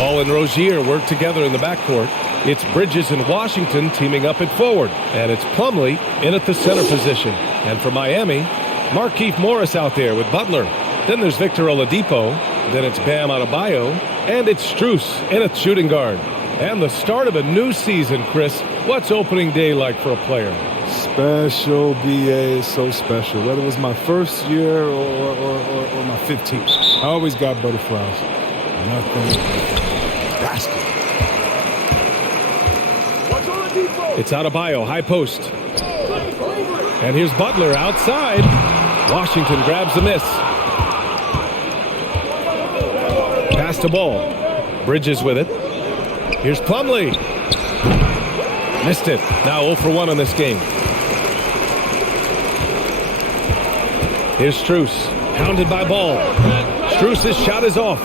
Ball and Rozier work together in the backcourt. It's Bridges and Washington teaming up at forward. And it's Plumlee in at the center position. And for Miami, Markieff Morris out there with Butler. Then there's Victor Oladipo. Then it's Bam Adebayo. And it's Strus in at shooting guard. And the start of a new season, Chris. What's opening day like for a player? Special, BA, is so special. Whether it was my first year or my 15th. I always got butterflies. Nothing like basket. It's Adebayo, high post. And here's Butler outside. Washington grabs the miss. Pass to Ball. Bridges with it. Here's Plumlee. Missed it. Now 0 for 1 in this game. Here's Strus. Pounded by Ball. Strus' shot is off.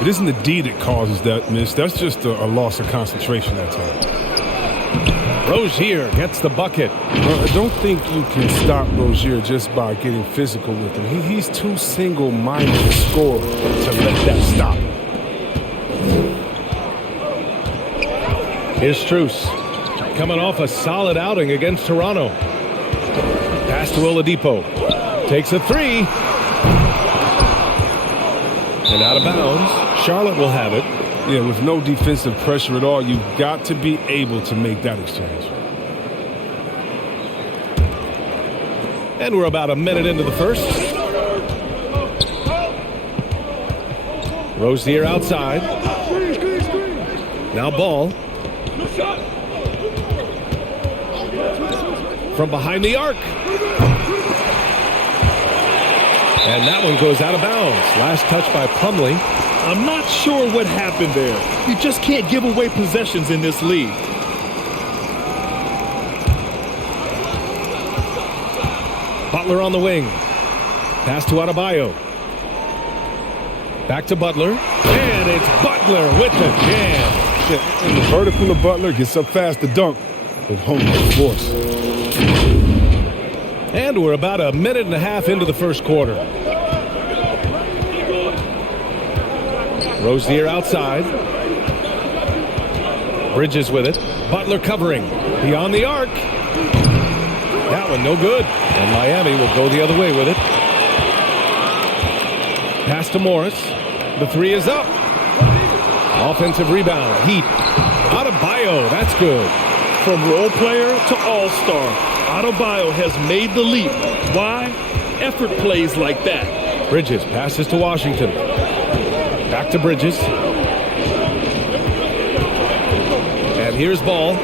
It isn't the D that causes that miss. That's just a loss of concentration that time. Rozier gets the bucket. Well, I don't think you can stop Rozier just by getting physical with him. He's too single-minded a scorer to let that stop him. Here's Strus. Coming off a solid outing against Toronto. Pass to Oladipo. Takes a three. And out of bounds. Charlotte will have it. Yeah, with no defensive pressure at all, you've got to be able to make that exchange. And we're about a minute into the first. Rozier outside. Now Ball. From behind the arc. And that one goes out of bounds. Last touch by Plumlee. I'm not sure what happened there. You just can't give away possessions in this league. Butler on the wing. Pass to Adebayo. Back to Butler. And it's Butler with the jam. Yeah, and the vertical of Butler gets up fast to dunk with home force. And we're about a minute and a half into the first quarter. Rozier outside. Bridges with it. Butler covering. Beyond the arc. That one no good. And Miami will go the other way with it. Pass to Morris. The three is up. Offensive rebound. Heat. Adebayo. That's good. From role player to all-star, Adebayo has made the leap. Why? Effort plays like that. Bridges passes to Washington. Back to Bridges. And here's Ball.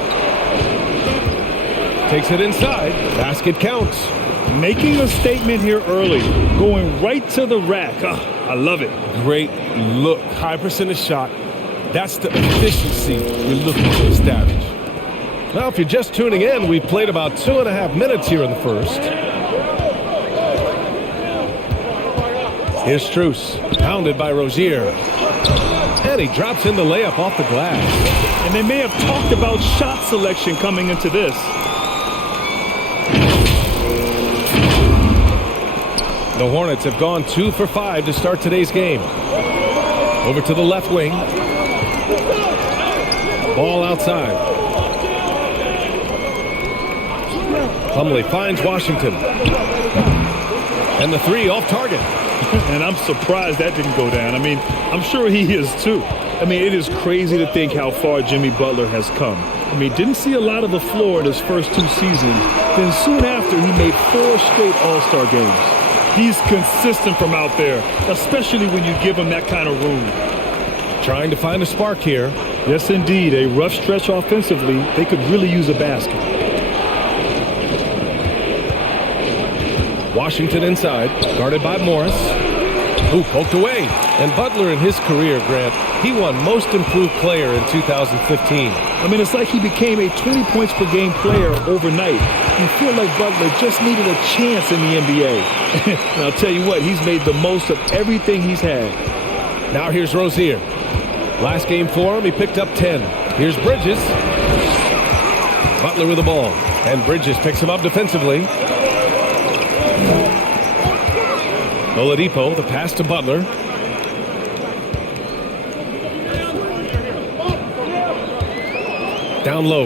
Takes it inside. Basket counts. Making a statement here early. Going right to the rack. I love it. Great look. High percentage shot. That's the efficiency we're looking to establish. Now, if you're just tuning in, we've played about 2.5 minutes here in the first. Here's Strus, pounded by Rozier. And he drops in the layup off the glass. And they may have talked about shot selection coming into this. The Hornets have gone 2 for 5 to start today's game. Over to the left wing. Ball outside. Plumlee finds Washington. And the three off target. And I'm surprised that didn't go down. I mean, I'm sure he is too. I mean, it is crazy to think how far Jimmy Butler has come. I mean, didn't see a lot of the floor in his first 2 seasons. Then soon after, he made 4 straight All-Star games. He's consistent from out there, especially when you give him that kind of room. Trying to find a spark here. Yes, indeed. A rough stretch offensively. They could really use a basket. Washington inside, guarded by Morris. Ooh, poked away. And Butler in his career, Grant, he won Most Improved Player in 2015. I mean, it's like he became a 20 points per game player overnight. You feel like Butler just needed a chance in the NBA. And I'll tell you what, he's made the most of everything he's had. Now here's Rozier. Last game for him, he picked up 10. Here's Bridges. Butler with the ball. And Bridges picks him up defensively. Oladipo, the pass to Butler. Down low.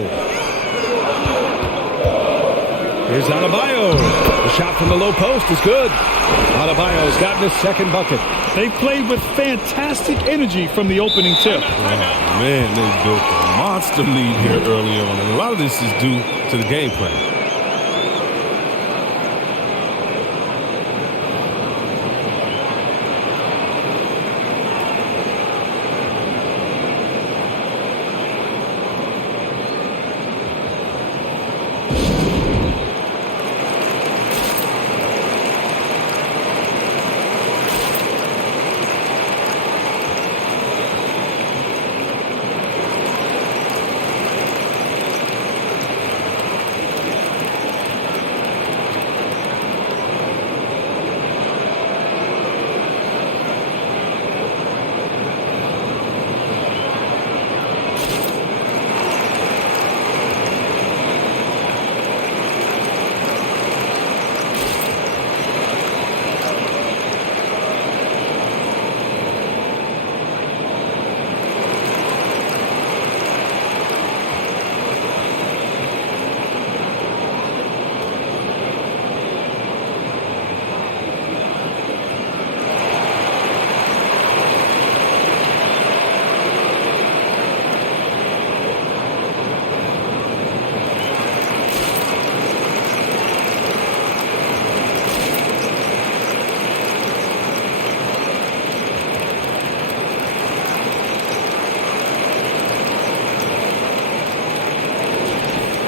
Here's Adebayo. The shot from the low post is good. Adebayo's gotten his second bucket. They played with fantastic energy from the opening tip. Oh, man, they built a monster lead here early on, and a lot of this is due to the game plan.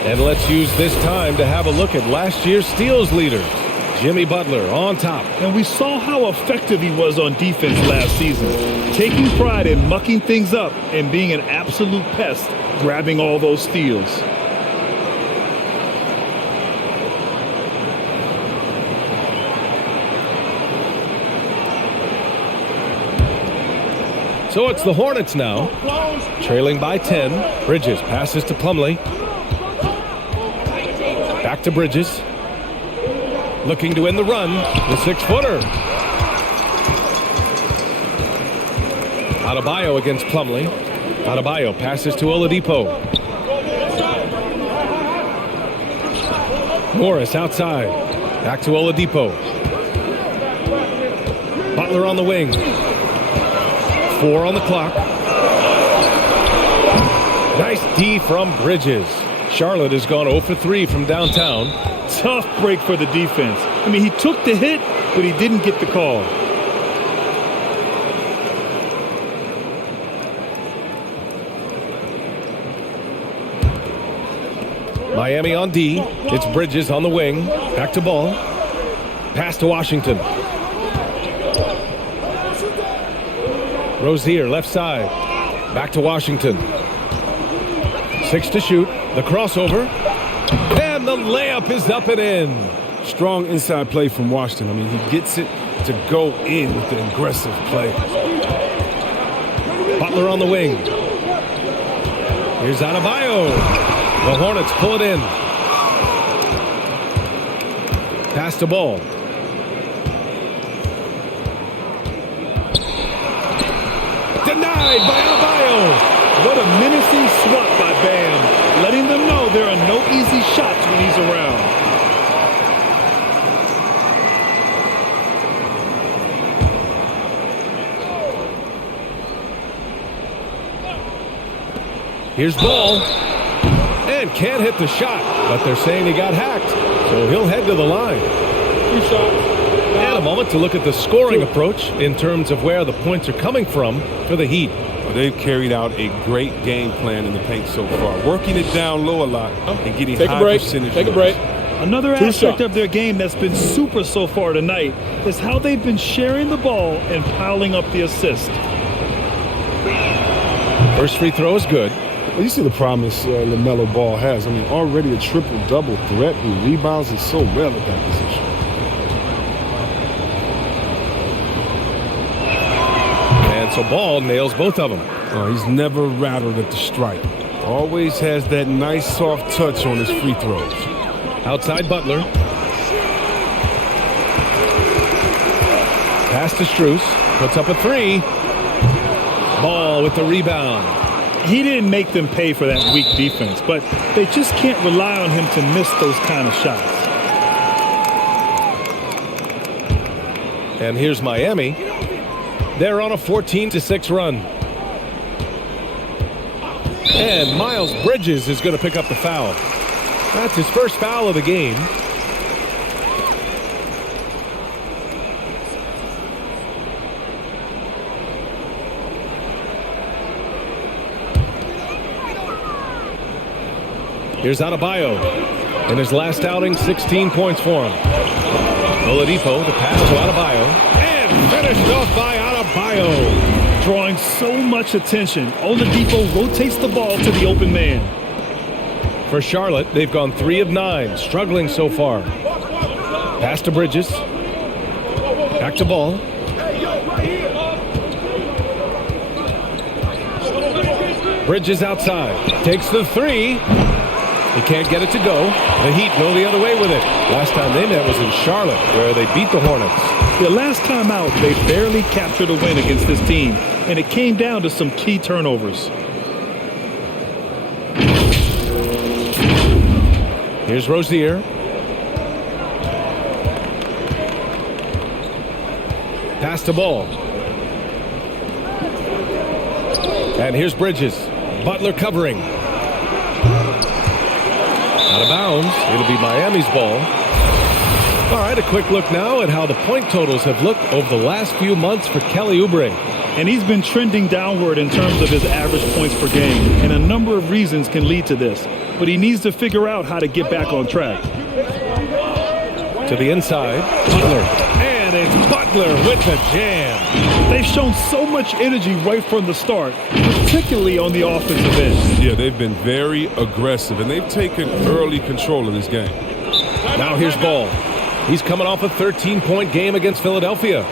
And let's use this time to have a look at last year's steals leader, Jimmy Butler, on top. And we saw how effective he was on defense last season, taking pride in mucking things up and being an absolute pest, grabbing all those steals. So it's the Hornets now, trailing by 10. Bridges passes to Plumlee. Back to Bridges. Looking to win the run. The 6-footer. Adebayo against Plumlee. Adebayo passes to Oladipo. Morris outside. Back to Oladipo. Butler on the wing. 4 on the clock. Nice D from Bridges. Charlotte has gone 0 for 3 from downtown. Tough break for the defense. I mean, he took the hit, but he didn't get the call. Miami on D. It's Bridges on the wing. Back to Ball. Pass to Washington. Rozier left side. Back to Washington. 6 to shoot. The crossover. And the layup is up and in. Strong inside play from Washington. I mean, he gets it to go in with the aggressive play. Butler on the wing. Here's Adebayo. The Hornets pull it in. Pass to Ball. Denied by Adebayo. What a menacing swat by Bam, letting them know there are no easy shots when he's around. Here's Ball. And can't hit the shot, but they're saying he got hacked, so he'll head to the line. 2 shots. And a moment to look at the scoring approach in terms of where the points are coming from for the Heat. They've carried out a great game plan in the paint so far, working it down low a lot and getting high percentage. Take a break. Another 2 aspect shots. of their game that's been super so far tonight is how they've been sharing the ball and piling up the assist. First free throw is good. Well, you see the promise LaMelo Ball has. I mean, already a triple-double threat and rebounds and so well at that position. And so Ball nails both of them. He's never rattled at the stripe. Always has that nice soft touch on his free throws. Outside Butler. Pass to Strus. Puts up a 3. Ball with the rebound. he didn't make them pay for that weak defense, but they just can't rely on him to miss those kind of shots. And here's Miami. They're on a 14-6 run. And Miles Bridges is going to pick up the foul. That's his first foul of the game. Here's Adebayo. In his last outing, 16 points for him. Oladipo, the pass to Adebayo. And finished off by Adebayo. Drawing so much attention, Oladipo rotates the ball to the open man. For Charlotte, they've gone 3 of 9, struggling so far. Pass to Bridges. Back to Ball. Bridges outside. Takes the 3. He can't get it to go. The Heat go the other way with it. Last time they met was in Charlotte, where they beat the Hornets. The last time out, they barely captured a win against this team, and it came down to some key turnovers. Here's Rozier. Pass to Ball. And here's Bridges. Butler covering. Out of bounds. It'll be Miami's ball. All right, a quick look now at how the point totals have looked over the last few months for Kelly Oubre. And he's been trending downward in terms of his average points per game. And a number of reasons can lead to this. But he needs to figure out how to get back on track. To the inside. Butler. And it's Butler with the jam. They've shown so much energy right from the start, particularly on the offensive end. Yeah, they've been very aggressive, and they've taken early control of this game. Now here's Ball. He's coming off a 13-point game against Philadelphia.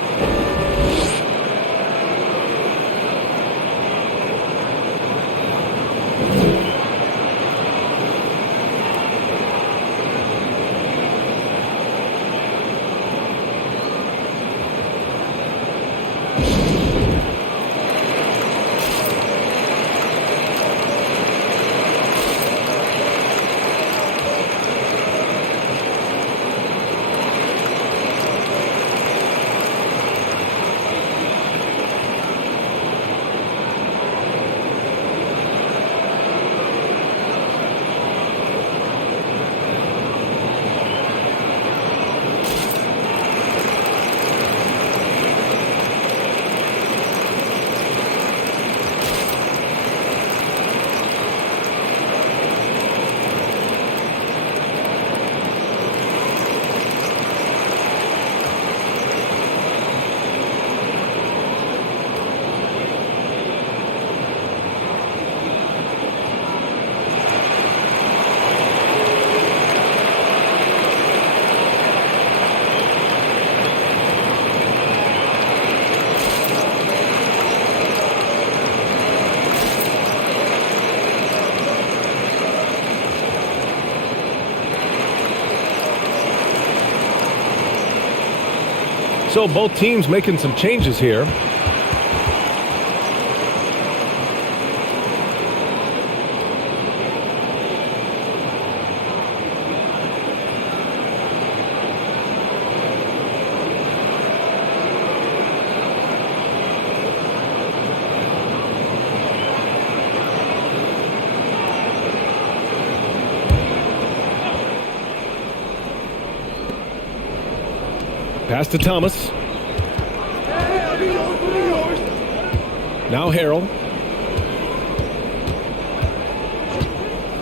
So both teams making some changes here. Pass to Thomas. Now Harrell.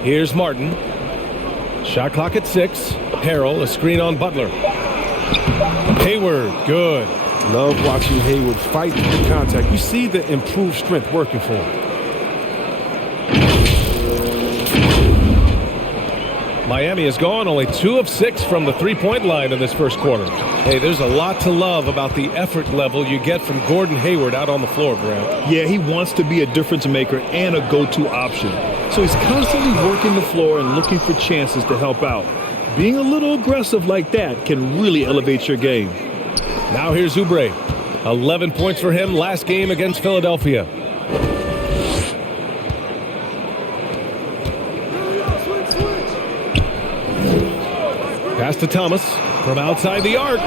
Here's Martin. Shot clock at 6. Harrell, a screen on Butler. Hayward, good. Love watching Hayward fight the contact. You see the improved strength working for him. Miami has gone only 2 of 6 from the three-point line in this first quarter. Hey, there's a lot to love about the effort level you get from Gordon Hayward out on the floor, Grant. Yeah, he wants to be a difference maker and a go-to option. So he's constantly working the floor and looking for chances to help out. Being a little aggressive like that can really elevate your game. Now here's Oubre. 11 points for him last game against Philadelphia. Pass to Thomas from outside the arc.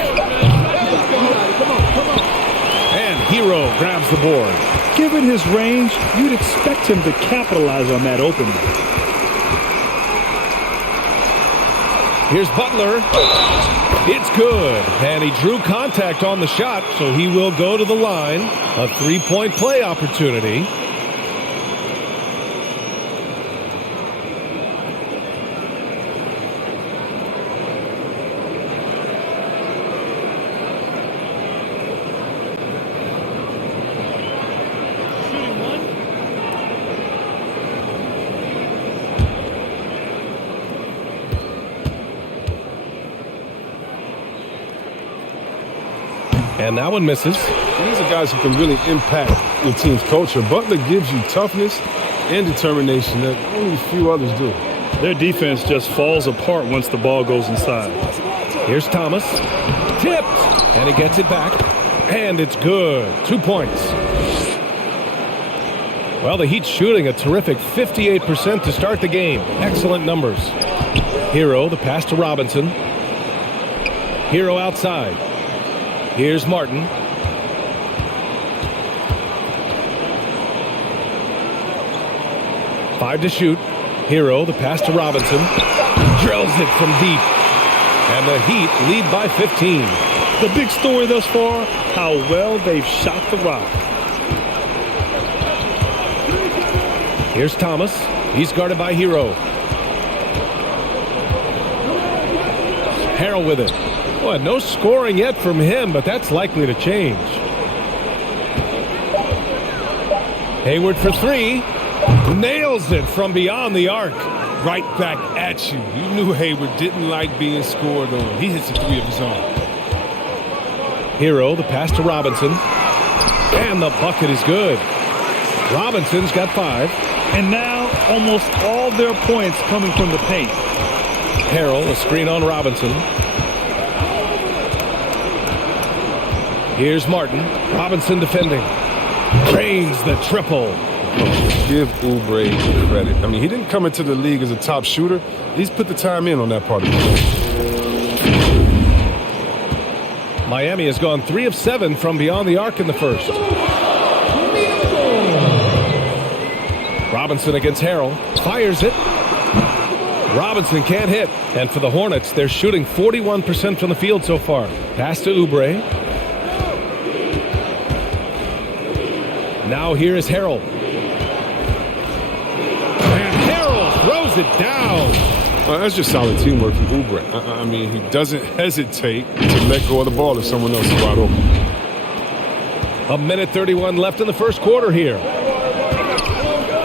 And Hero grabs the board. Given his range, you'd expect him to capitalize on that opening. Here's Butler. It's good. And he drew contact on the shot, so he will go to the line. A three-point play opportunity. And that one misses. These are guys who can really impact your team's culture. Butler gives you toughness and determination that only a few others do. Their defense just falls apart once the ball goes inside. Here's Thomas. Tipped. And he gets it back. And it's good. 2 points. Well, the Heat's shooting a terrific 58% to start the game. Excellent numbers. Hero, the pass to Robinson. Hero outside. Here's Martin. Five to shoot. Hero, the pass to Robinson. Drills it from deep. And the Heat lead by 15. The big story thus far, how well they've shot the rock. Here's Thomas. He's guarded by Hero. Harrell with it. Boy, no scoring yet from him, but that's likely to change. Hayward for three. Nails it from beyond the arc. Right back at you. You knew Hayward didn't like being scored on. He hits a three of his own. Hero, the pass to Robinson. And the bucket is good. Robinson's got 5. And now almost all their points coming from the paint. Harrell, a screen on Robinson. Here's Martin. Robinson defending. Drains the triple. Give Oubre credit. I mean, he didn't come into the league as a top shooter. He's put the time in on that part of the game. Miami has gone 3 of 7 from beyond the arc in the first. Robinson against Harrell. Fires it. Robinson can't hit. And for the Hornets, they're shooting 41% from the field so far. Pass to Oubre. Now here is Harrell. And Harrell throws it down. That's just solid teamwork from Oubre. I mean, he doesn't hesitate to let go of the ball if someone else is wide open. A minute 31 left in the first quarter here.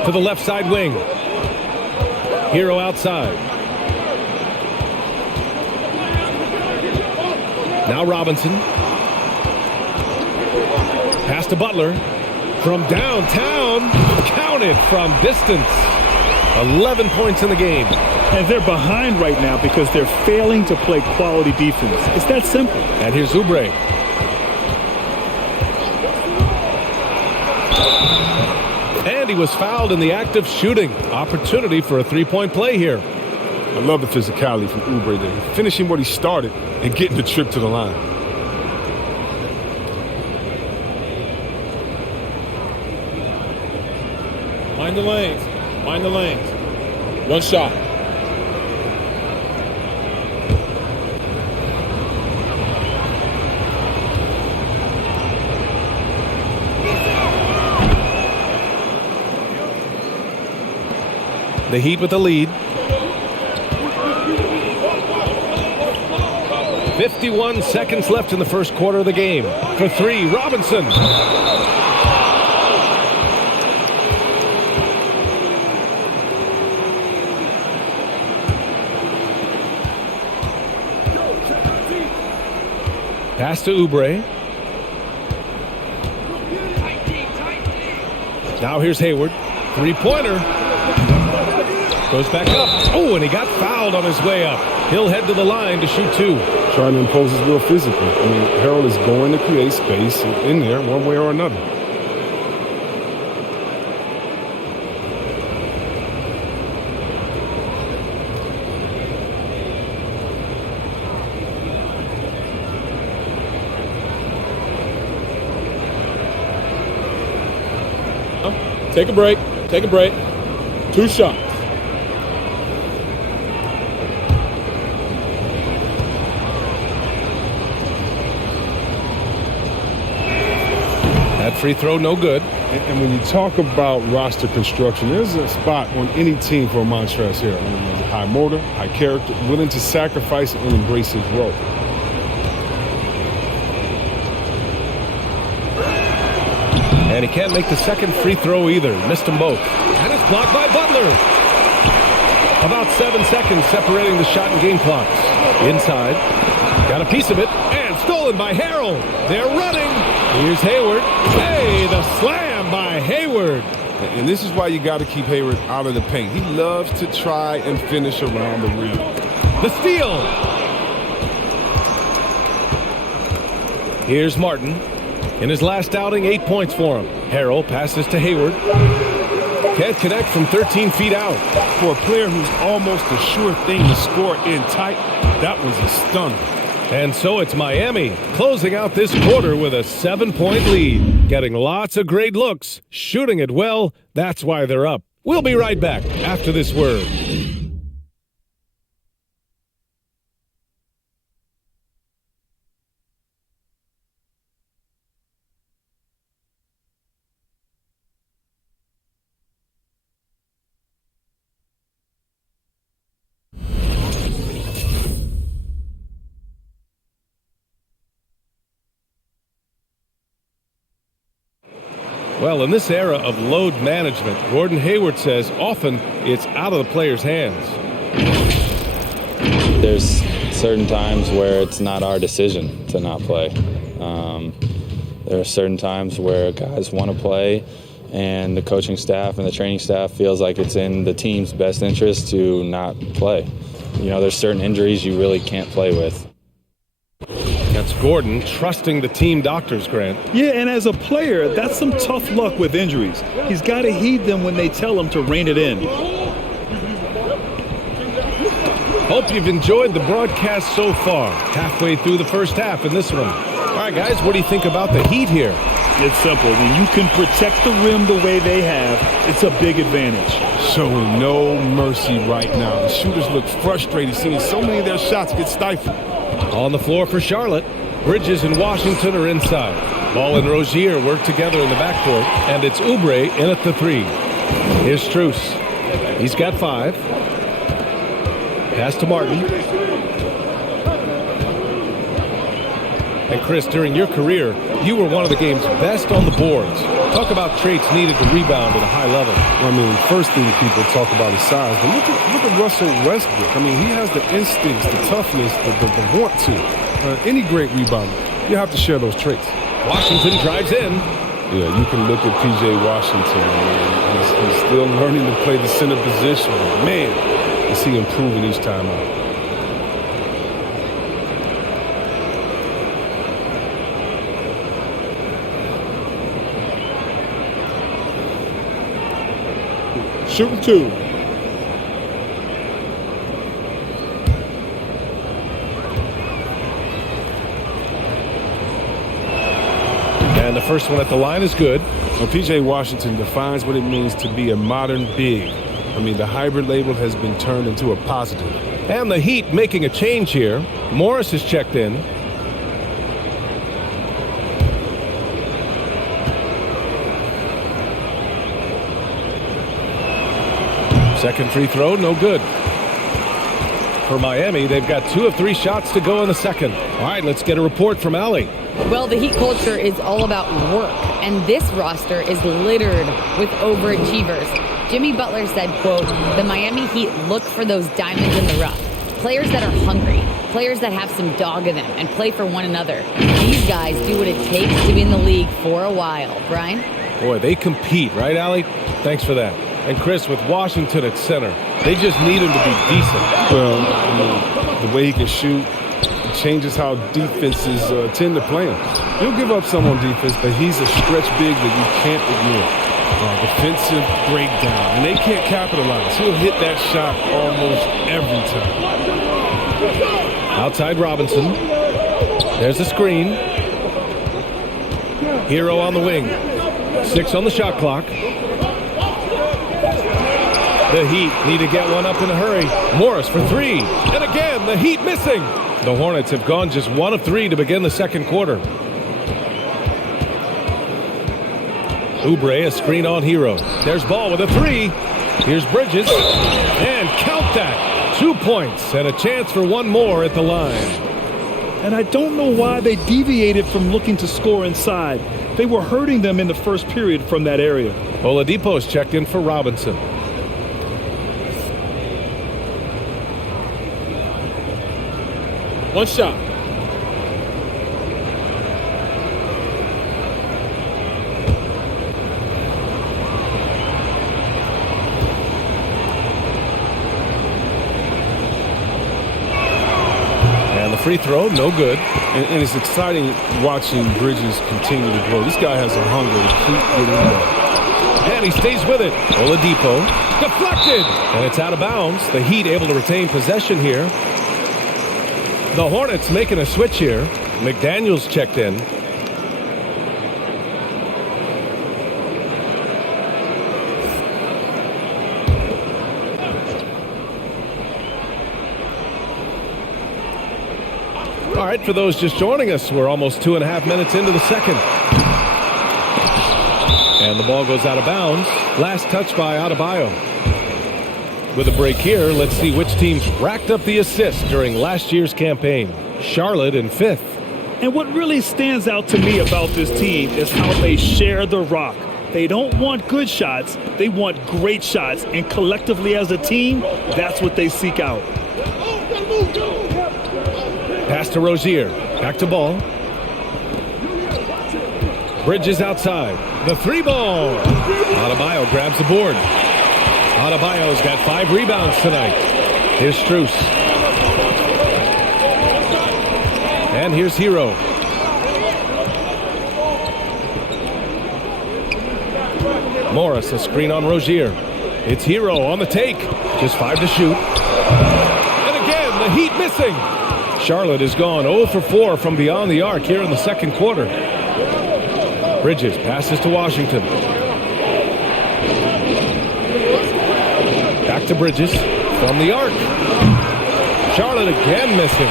To the left side wing. Hero outside. Now Robinson. Pass to Butler. From downtown. Counted from distance. 11 points in the game. And they're behind right now because they're failing to play quality defense. It's that simple. And here's Oubre. And he was fouled in the act of shooting. Opportunity for a three-point play here. I love the physicality from Oubre there. Finishing what he started and getting the trip to the line. Mind the lanes. Mind the lanes. One shot. The Heat with the lead. 51 seconds left in the first quarter of the game. For three, Robinson. Pass to Oubre. Now here's Hayward. Three-pointer. Goes back up. Oh, and he got fouled on his way up. He'll head to the line to shoot 2. Trying to impose his will physically. I mean, Harrell is going to create space in there one way or another. Take a break. Take a break. 2 shots. That free throw, no good. And when you talk about roster construction, there's a spot on any team for a Montrezl here. High motor, high character, willing to sacrifice and embrace his role. And he can't make the second free throw either. Missed them both. And it's blocked by Butler. About 7 seconds separating the shot and game clocks. Inside. Got a piece of it. And stolen by Harrell. They're running. Here's Hayward. Hey, the slam by Hayward. And this is why you got to keep Hayward out of the paint. He loves to try and finish around the rim. The steal. Here's Martin. In his last outing, 8 points for him. Harrell passes to Hayward. Can't connect from 13 feet out. For a player who's almost a sure thing to score in tight, that was a stunner. And so it's Miami closing out this quarter with a 7-point lead. Getting lots of great looks, shooting it well. That's why they're up. We'll be right back after this word. Well, in this era of load management, Gordon Hayward says often it's out of the player's hands. There's certain times where it's not our decision to not play. There are certain times where guys want to play, and the coaching staff and the training staff feels like it's in the team's best interest to not play. You know, there's certain injuries you really can't play with. That's Gordon trusting the team doctors, Grant. Yeah, and as a player, that's some tough luck with injuries. He's got to heed them when they tell him to rein it in. Hope you've enjoyed the broadcast so far. Halfway through the first half in this one. All right, guys, what do you think about the Heat here? It's simple. When you can protect the rim the way they have, it's a big advantage. Showing no mercy right now. The shooters look frustrated, seeing so many of their shots get stifled. On the floor for Charlotte. Bridges and Washington are inside. Ball and Rozier work together in the backcourt, and it's Oubre in at the 3. Here's Strus. He's got 5. Pass to Martin. And Chris, during your career, you were one of the game's best on the boards. Talk about traits needed to rebound at a high level. I mean, first thing people talk about is size, but look at Russell Westbrook. I mean, he has the instincts, the toughness, the want to. Any great rebounder, you have to share those traits. Washington drives in. Yeah, you can look at P.J. Washington. He's still learning to play the center position. Man, is he improving each time out. Shooting 2. And the first one at the line is good. Well, P.J. Washington defines what it means to be a modern big. I mean, the hybrid label has been turned into a positive. And the Heat making a change here. Morris is checked in. Second free throw, no good. For Miami, they've got 2 of 3 shots to go in the second. All right, let's get a report from Allie. Well, the Heat culture is all about work, and this roster is littered with overachievers. Jimmy Butler said, quote, "The Miami Heat look for those diamonds in the rough. Players that are hungry, players that have some dog in them and play for one another. These guys do what it takes to be in the league for a while." Brian? Boy, they compete, right, Allie? Thanks for that. And Chris, with Washington at center, they just need him to be decent. Well, I mean, the way he can shoot changes how defenses tend to play him. He'll give up some on defense, but he's a stretch big that you can't ignore. Defensive breakdown, and they can't capitalize. He'll hit that shot almost every time. Outside Robinson. There's the screen. Hero on the wing. 6 on the shot clock. The Heat need to get one up in a hurry. Morris for three. And again, the Heat missing. The Hornets have gone just 1 of 3 to begin the second quarter. Oubre, a screen on Hero. There's Ball with a three. Here's Bridges. And count that. 2 points and a chance for one more at the line. And I don't know why they deviated from looking to score inside. They were hurting them in the first period from that area. Oladipo's checked in for Robinson. One shot. And the free throw, no good. And it's exciting watching Bridges continue to grow. This guy has a hunger to keep getting better. And he stays with it. Oladipo deflected. And it's out of bounds. The Heat able to retain possession here. The Hornets making a switch here. McDaniels checked in. All right, for those just joining us, we're almost 2.5 minutes into the second. And the ball goes out of bounds. Last touch by Adebayo. With a break here, let's see which teams racked up the assists during last year's campaign. Charlotte in 5th. And what really stands out to me about this team is how they share the rock. They don't want good shots, they want great shots. And collectively as a team, that's what they seek out. Pass to Rozier. Back to Ball. Bridges outside. The three ball. Adebayo grabs the board. Adebayo's got 5 rebounds tonight. Here's Strus. And here's Hero. Morris, a screen on Rozier. It's Hero on the take. Just 5 to shoot. And again, the Heat missing. Charlotte has gone 0 for 4 from beyond the arc here in the second quarter. Bridges passes to Washington. Back to Bridges from the arc. Charlotte again missing.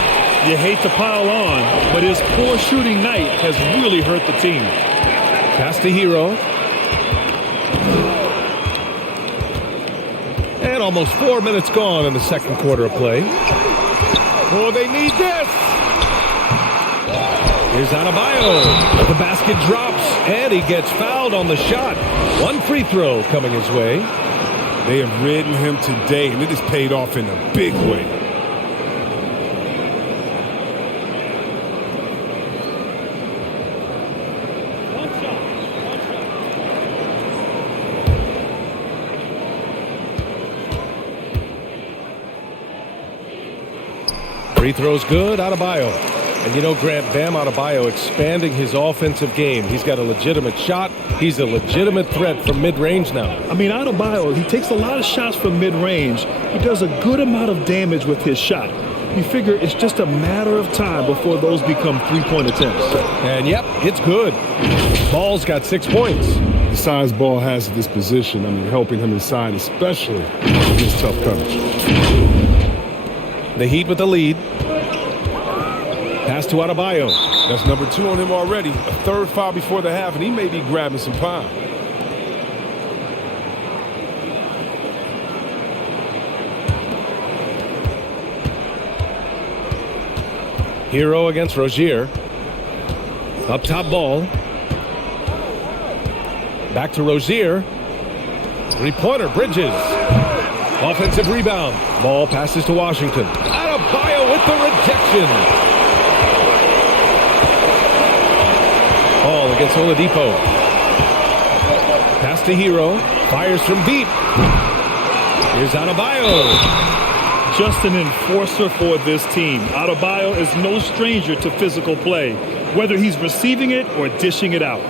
You hate to pile on, but his poor shooting night has really hurt the team. Pass to Hero. And almost 4 minutes gone in the second quarter of play. Oh, they need this. Here's Adebayo. The basket drops, and he gets fouled on the shot. 1 free throw coming his way. They have ridden him today, and it has paid off in a big way. Free throw's good, Adebayo. And you know, Grant, Bam Adebayo expanding his offensive game. He's got a legitimate shot. He's a legitimate threat from mid-range now. I mean, Adebayo, he takes a lot of shots from mid-range. He does a good amount of damage with his shot. You figure it's just a matter of time before those become three-point attempts. And yep, it's good. Ball's got 6 points. The size Ball has at this position, I mean, helping him inside, especially against tough coverage. The Heat with the lead. Pass to Adebayo. That's number 2 on him already. A 3rd foul before the half, and he may be grabbing some pie. Hero against Rozier. Up top Ball. Back to Rozier. 3-pointer, Bridges. Offensive rebound. Ball passes to Washington. Adebayo with the rejection. Ball against Oladipo. Pass to Hero. Fires from deep. Here's Adebayo. Just an enforcer for this team. Adebayo is no stranger to physical play, whether he's receiving it or dishing it out.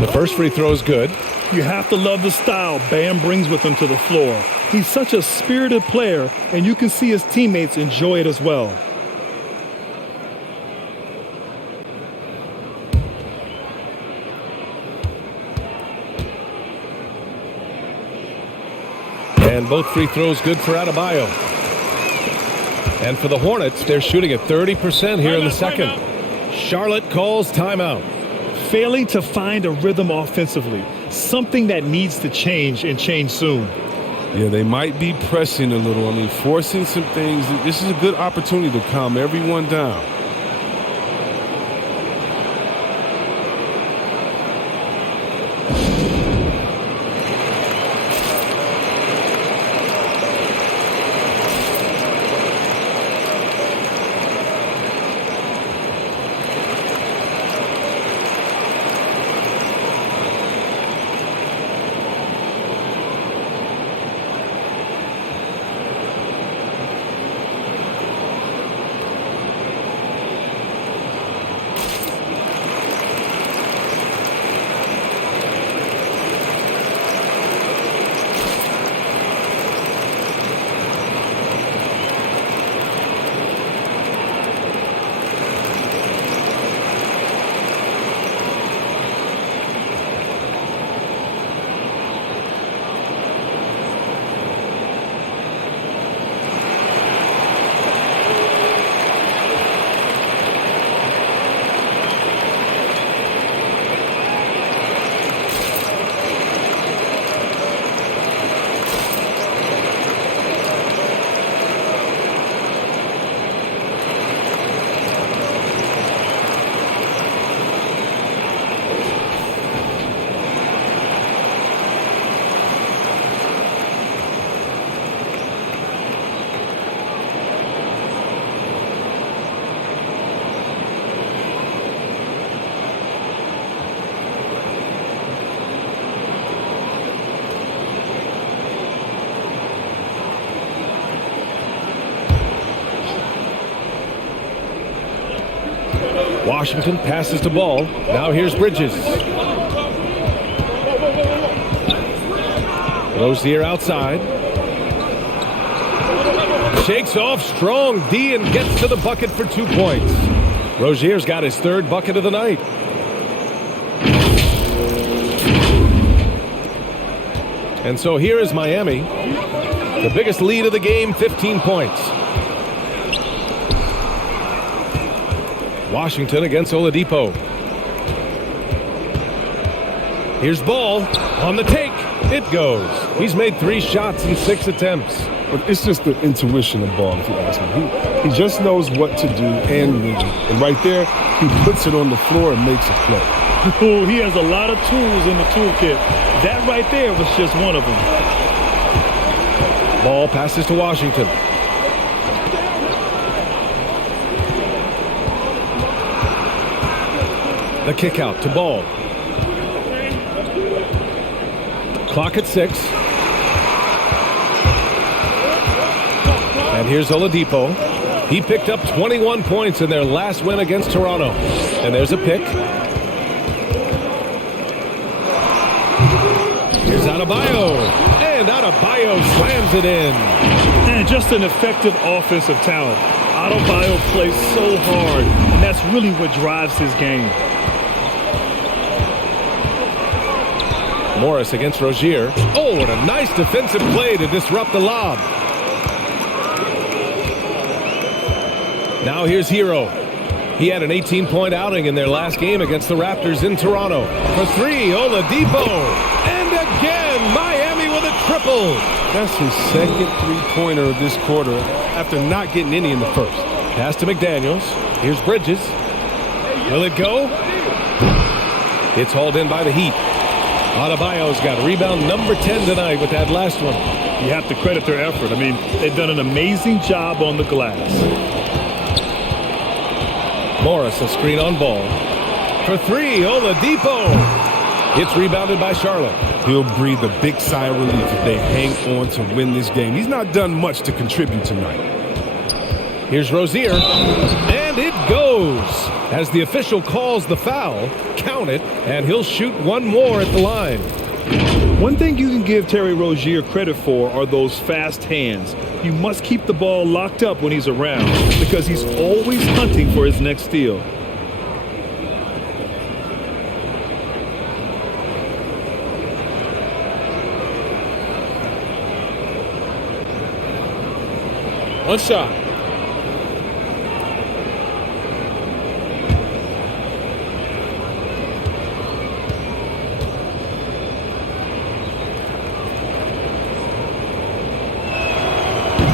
The first free throw is good. You have to love the style Bam brings with him to the floor. He's such a spirited player, and you can see his teammates enjoy it as well. And both free throws good for Adebayo. And for the Hornets, they're shooting at 30% here in the second. Charlotte calls timeout. Failing to find a rhythm offensively, something that needs to change and change soon. Yeah, they might be pressing a little. I mean, forcing some things. This is a good opportunity to calm everyone down. Washington passes the ball. Now here's Bridges. Rozier outside. Shakes off strong D and gets to the bucket for 2 points. Rozier's got his third bucket of the night. And so here is Miami. The biggest lead of the game, 15 points. Washington against Oladipo. Here's Ball on the take. It goes. He's made 3 shots in 6 attempts. But it's just the intuition of Ball, if you ask me. He just knows what to do and when. And right there, he puts it on the floor and makes a play. Oh, he has a lot of tools in the toolkit. That right there was just one of them. Ball passes to Washington. The kick out to Ball. Clock at 6. And here's Oladipo. He picked up 21 points in their last win against Toronto. And there's a pick. Here's Adebayo. And Adebayo slams it in. And just an effective offensive talent. Adebayo plays so hard, and that's really what drives his game. Morris against Rozier. Oh, what a nice defensive play to disrupt the lob. Now here's Hero. He had an 18-point outing in their last game against the Raptors in Toronto. For 3, Oladipo. And again, Miami with a triple. That's his second three-pointer of this quarter after not getting any in the first. Pass to McDaniels. Here's Bridges. Will it go? It's hauled in by the Heat. Adebayo's got rebound number 10 tonight with that last one. You have to credit their effort. I mean, they've done an amazing job on the glass. Morris, a screen on Ball. For 3, Oladipo. It's rebounded by Charlotte. He'll breathe a big sigh of relief if they hang on to win this game. He's not done much to contribute tonight. Here's Rozier. And it goes. As the official calls the foul, count it, and he'll shoot one more at the line. One thing you can give Terry Rozier credit for are those fast hands. You must keep the ball locked up when he's around because he's always hunting for his next steal. One shot.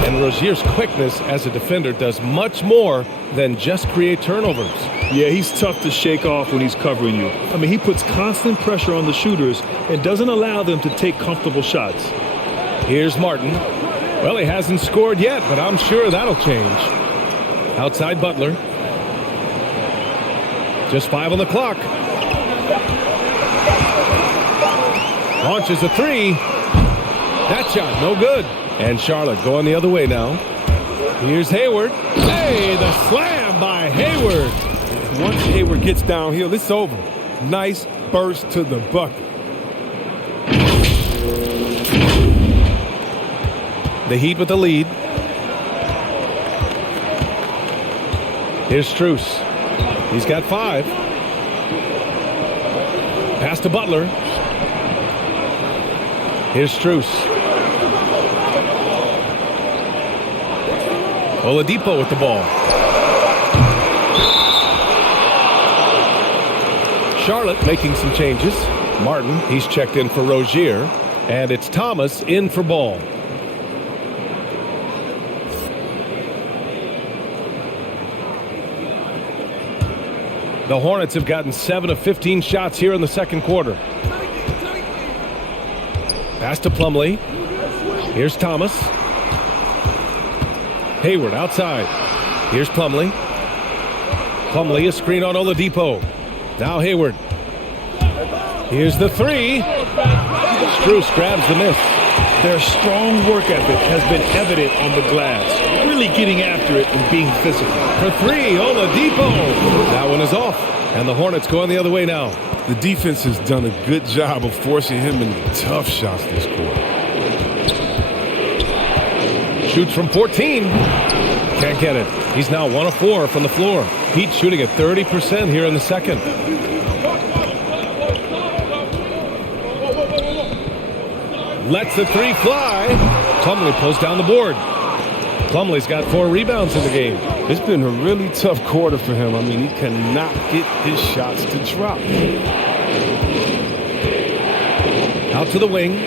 And Rozier's quickness as a defender does much more than just create turnovers. Yeah, he's tough to shake off when he's covering you. I mean, he puts constant pressure on the shooters and doesn't allow them to take comfortable shots. Here's Martin. Well, he hasn't scored yet, but I'm sure that'll change. Outside Butler. Just 5 on the clock. Launches a 3. That shot, no good. And Charlotte going the other way now. Here's Hayward. Hey, the slam by Hayward. Once Hayward gets downhill, it's over. Nice burst to the bucket. The Heat with the lead. Here's Strus. He's got 5. Pass to Butler. Here's Strus. Oladipo with the ball. Charlotte making some changes. Martin, he's checked in for Rozier. And it's Thomas in for Ball. The Hornets have gotten 7 of 15 shots here in the second quarter. Pass to Plumlee. Here's Thomas. Hayward outside. Here's Plumlee. Plumlee, a screen on Oladipo. Now Hayward. Here's the 3. Strus grabs the miss. Their strong work ethic has been evident on the glass, really getting after it and being physical. For 3, Oladipo. That one is off. And the Hornets going the other way now. The defense has done a good job of forcing him into tough shots this quarter. Shoots from 14. Can't get it. He's now 1 of 4 from the floor. Heat shooting at 30% here in the second. Lets the 3 fly. Plumlee pulls down the board. Plumlee's got 4 rebounds in the game. It's been a really tough quarter for him. I mean, he cannot get his shots to drop. Out to the wing.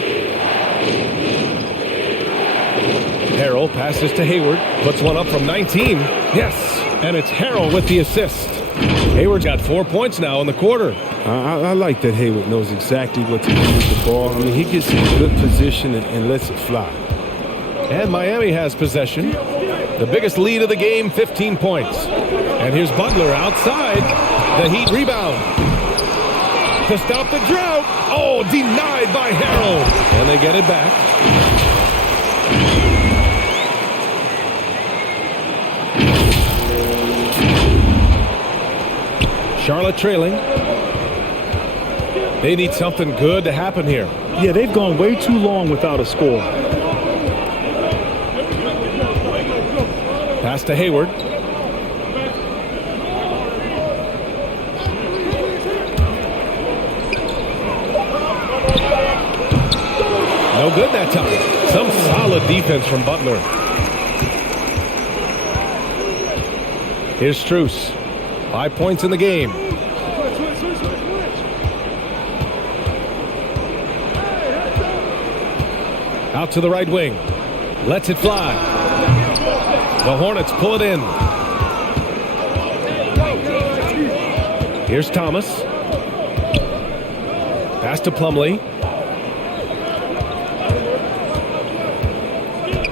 Harrell passes to Hayward. Puts one up from 19. Yes, and it's Harrell with the assist. Hayward's got 4 points now in the quarter. I like that Hayward knows exactly what to do with the ball. I mean, he gets in good position and lets it fly. And Miami has possession. The biggest lead of the game, 15 points. And here's Butler outside. The Heat rebound. To stop the drought. Oh, denied by Harrell. And they get it back. Charlotte trailing. They need something good to happen here. Yeah, they've gone way too long without a score. Pass to Hayward. No good that time. Some solid defense from Butler. Here's Strus. 5 points in the game. Out to the right wing. Lets it fly. The Hornets pull it in. Here's Thomas. Pass to Plumlee.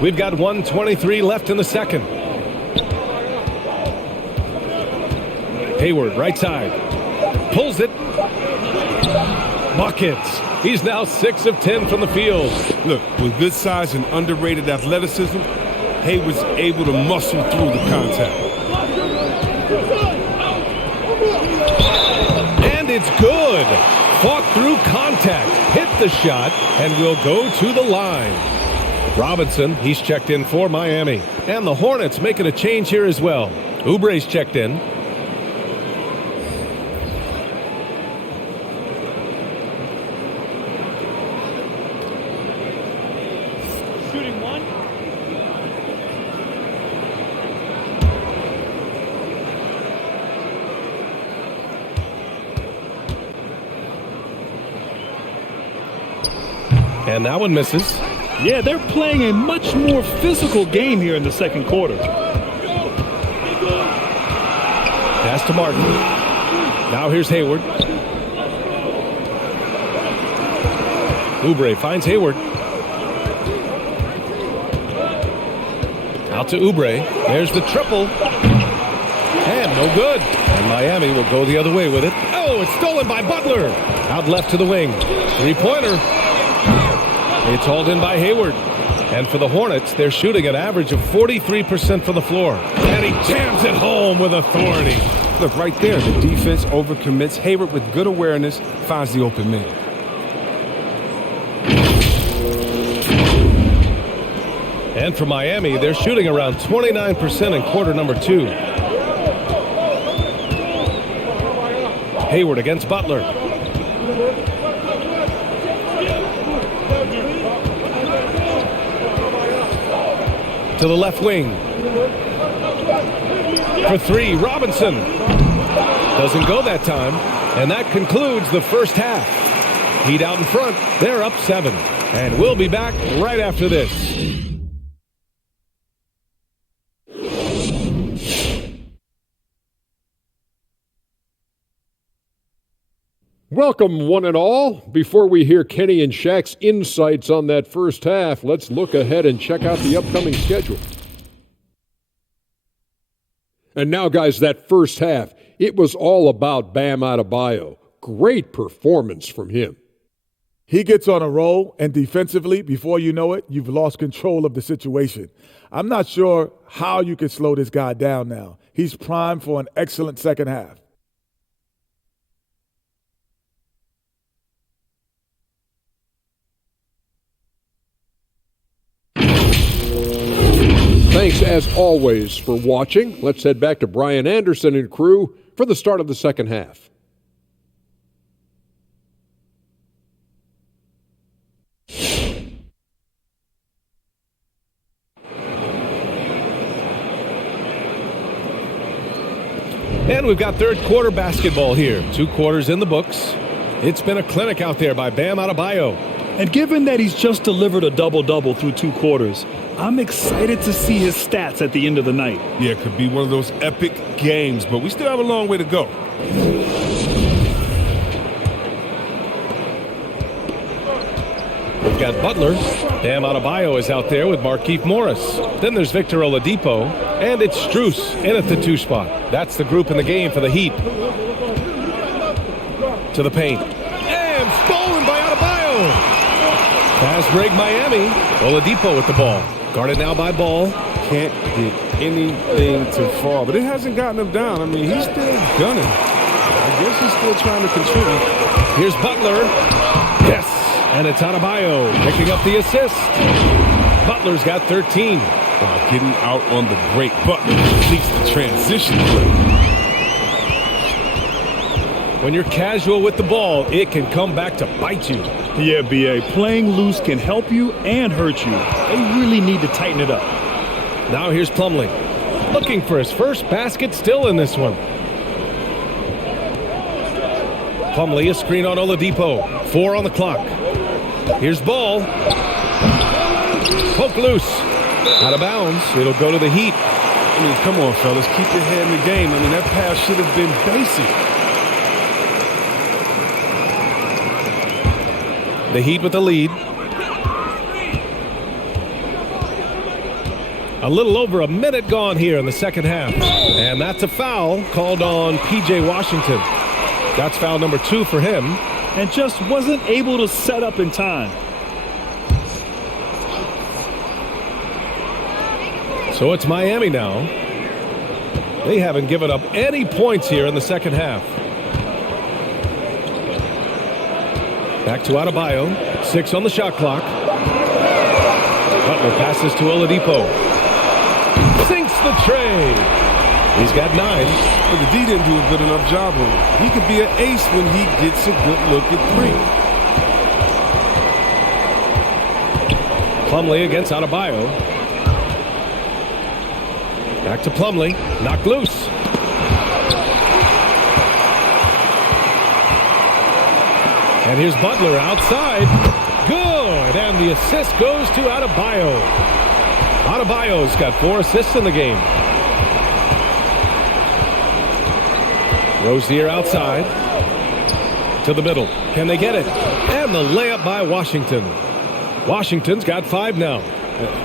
We've got 1:23 left in the second. Hayward, right side. Pulls it. Buckets. He's now 6 of 10 from the field. Look, with good size and underrated athleticism, Hayward's able to muscle through the contact. it's good. Fought through contact, hit the shot, and will go to the line. Robinson, he's checked in for Miami. And the Hornets making a change here as well. Oubre's checked in. Shooting one. And that one misses. Yeah, they're playing a much more physical game here in the second quarter. Pass to Martin. Now here's Hayward. Oubre finds Hayward. Out to Oubre. There's the triple. And no good. And Miami will go the other way with it. Oh, it's stolen by Butler. Out left to the wing. Three-pointer. It's hauled in by Hayward. And for the Hornets, they're shooting an average of 43% from the floor. And he jams it home with authority. Look, right there, the defense overcommits. Hayward, with good awareness, finds the open man. And for Miami, they're shooting around 29% in quarter number 2. Hayward against Butler. To the left wing. For three, Robinson. Doesn't go that time. And that concludes the first half. Heat out in front. They're up 7. And we'll be back right after this. Welcome, one and all. Before we hear Kenny and Shaq's insights on that first half, let's look ahead and check out the upcoming schedule. And now, guys, that first half, it was all about Bam Adebayo. Great performance from him. He gets on a roll, and defensively, before you know it, you've lost control of the situation. I'm not sure how you can slow this guy down now. He's primed for an excellent second half. Thanks, as always, for watching. Let's head back to Brian Anderson and crew for the start of the second half. And we've got third quarter basketball here. 2 quarters in the books. It's been a clinic out there by Bam Adebayo. And given that he's just delivered a double-double through 2 quarters, I'm excited to see his stats at the end of the night. Yeah, it could be one of those epic games, but we still have a long way to go. We've got Butler. Bam Adebayo is out there with Markieff Morris. Then there's Victor Oladipo. And it's Strus in at the 2 spot. That's the group in the game for the Heat. To the paint. And stolen by Adebayo. Fast break Miami. Oladipo with the ball. Guarded now by Ball. Can't get anything to fall, but it hasn't gotten him down. I mean, he's still gunning. I guess he's still trying to contribute. Here's Butler. Yes. And it's Adebayo picking up the assist. Butler's got 13. Getting out on the break. Butler completes the transition play. When you're casual with the ball, it can come back to bite you. Yeah, B.A., playing loose can help you and hurt you. They really need to tighten it up. Now here's Plumlee. Looking for his first basket, still in this one. Plumlee, a screen on Oladipo. 4 on the clock. Here's Ball. Poke loose. Out of bounds. It'll go to the Heat. I mean, come on, fellas. Keep your head in the game. I mean, that pass should have been basic. The Heat with the lead. A little over a minute gone here in the second half. And that's a foul called on P.J. Washington. That's foul number 2 for him. And just wasn't able to set up in time. So it's Miami now. They haven't given up any points here in the second half. Back to Adebayo. 6 on the shot clock. Butler passes to Oladipo. Sinks the tray. He's got 9. But the D didn't do a good enough job on it. He could be an ace when he gets a good look at 3. Plumlee against Adebayo. Back to Plumlee. Knocked loose. And here's Butler outside. Good. And the assist goes to Adebayo. Adebayo's got 4 assists in the game. Rozier outside. To the middle. Can they get it? And the layup by Washington. Washington's got 5 now.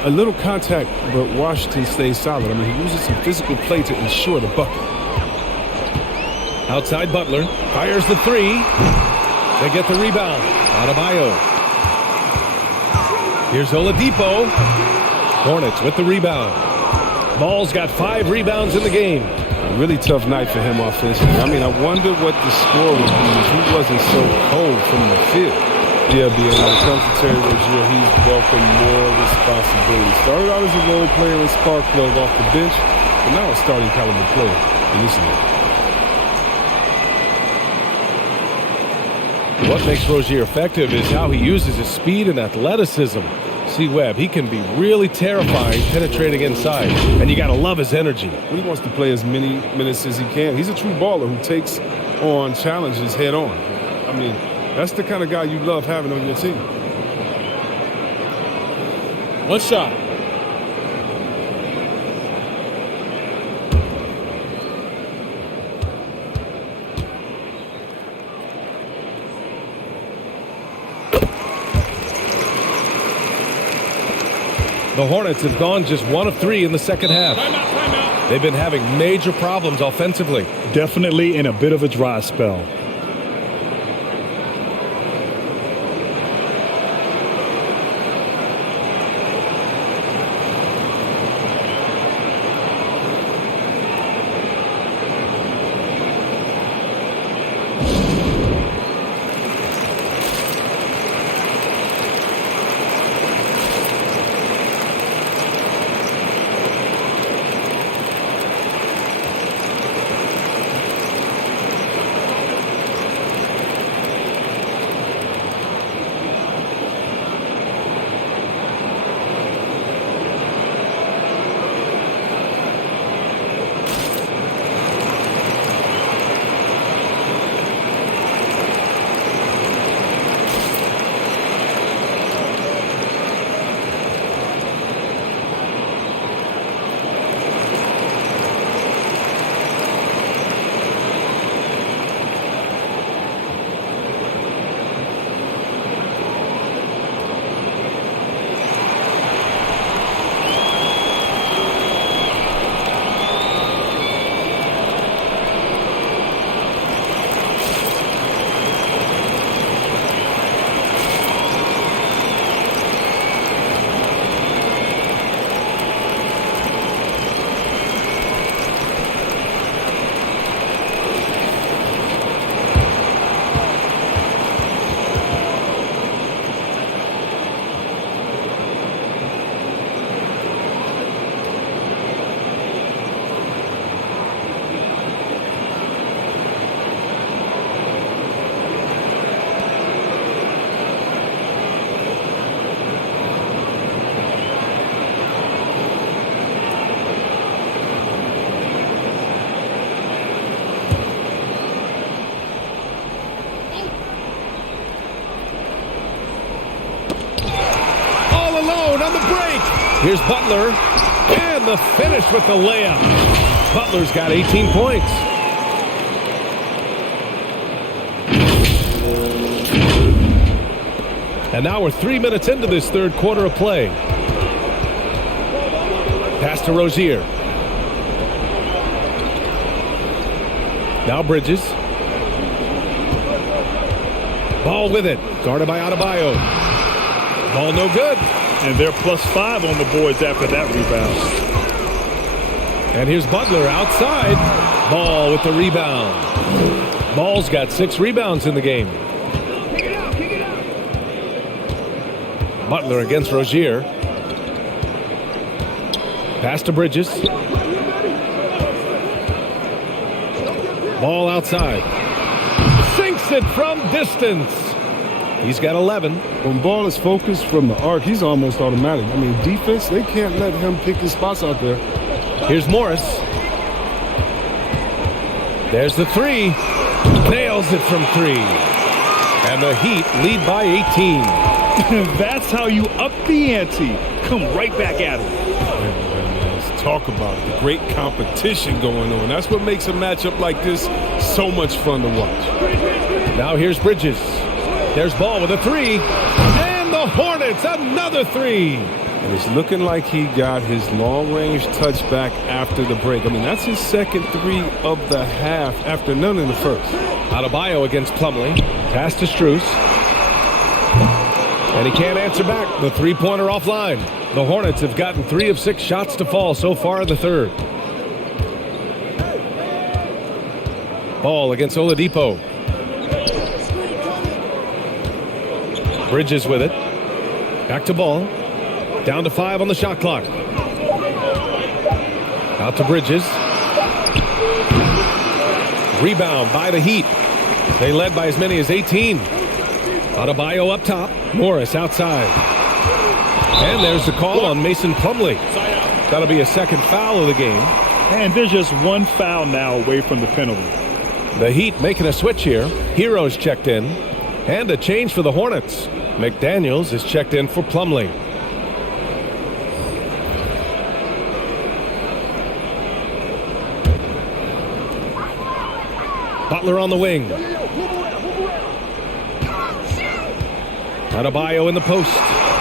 A little contact, but Washington stays solid. I mean, he uses some physical play to ensure the bucket. Outside Butler. Fires the 3. They get the rebound. Adebayo. Here's Oladipo. Hornets with the rebound. Ball's got 5 rebounds in the game. A really tough night for him offensively. I mean, I wonder what the score would be if he wasn't so cold from the field. Yeah, being when it comes to Terry Rozier, he's welcomed more responsibility. Started out as a role player and spark plug off the bench, but now a starting caliber player in this league. What makes Rozier effective is how he uses his speed and athleticism. See Webb, he can be really terrifying penetrating inside, and you got to love his energy. He wants to play as many minutes as he can. He's a true baller who takes on challenges head on. I mean, that's the kind of guy you love having on your team. One shot. The Hornets have gone just 1 of 3 in the second half. Timeout. They've been having major problems offensively. Definitely in a bit of a dry spell. Here's Butler, and the finish with the layup. Butler's got 18 points. And now we're 3 minutes into this third quarter of play. Pass to Rozier. Now Bridges. Ball with it. Guarded by Adebayo. Ball no good. And they're +5 on the boards after that rebound. And here's Butler outside. Ball with the rebound. Ball's got 6 rebounds in the game. Butler against Rozier. Pass to Bridges. Ball outside. Sinks it from distance. He's got 11. When ball is focused from the arc, he's almost automatic. I mean, defense, they can't let him pick his spots out there. Here's Morris. There's the three. Nails it from 3. And the Heat lead by 18. That's how you up the ante. Come right back at him. Let's talk about it. The great competition going on. That's what makes a matchup like this so much fun to watch. Now here's Bridges. There's Ball with a 3. And the Hornets, another 3. And it's looking like he got his long-range touchback after the break. I mean, that's his second 3 of the half after none in the first. Adebayo against Plumlee. Pass to Strus. And he can't answer back. The three-pointer offline. The Hornets have gotten 3 of 6 shots to fall so far in the third. Ball against Oladipo. Bridges with it. Back to Ball. Down to 5 on the shot clock. Out to Bridges. Rebound by the Heat. They led by as many as 18. Adebayo up top. Morris outside. And there's the call on Mason Plumlee. That'll be a second foul of the game. And there's just one foul now away from the penalty. The Heat making a switch here. Heroes checked in. And a change for the Hornets. McDaniels is checked in for Plumlee. Butler on the wing. Adebayo in the post.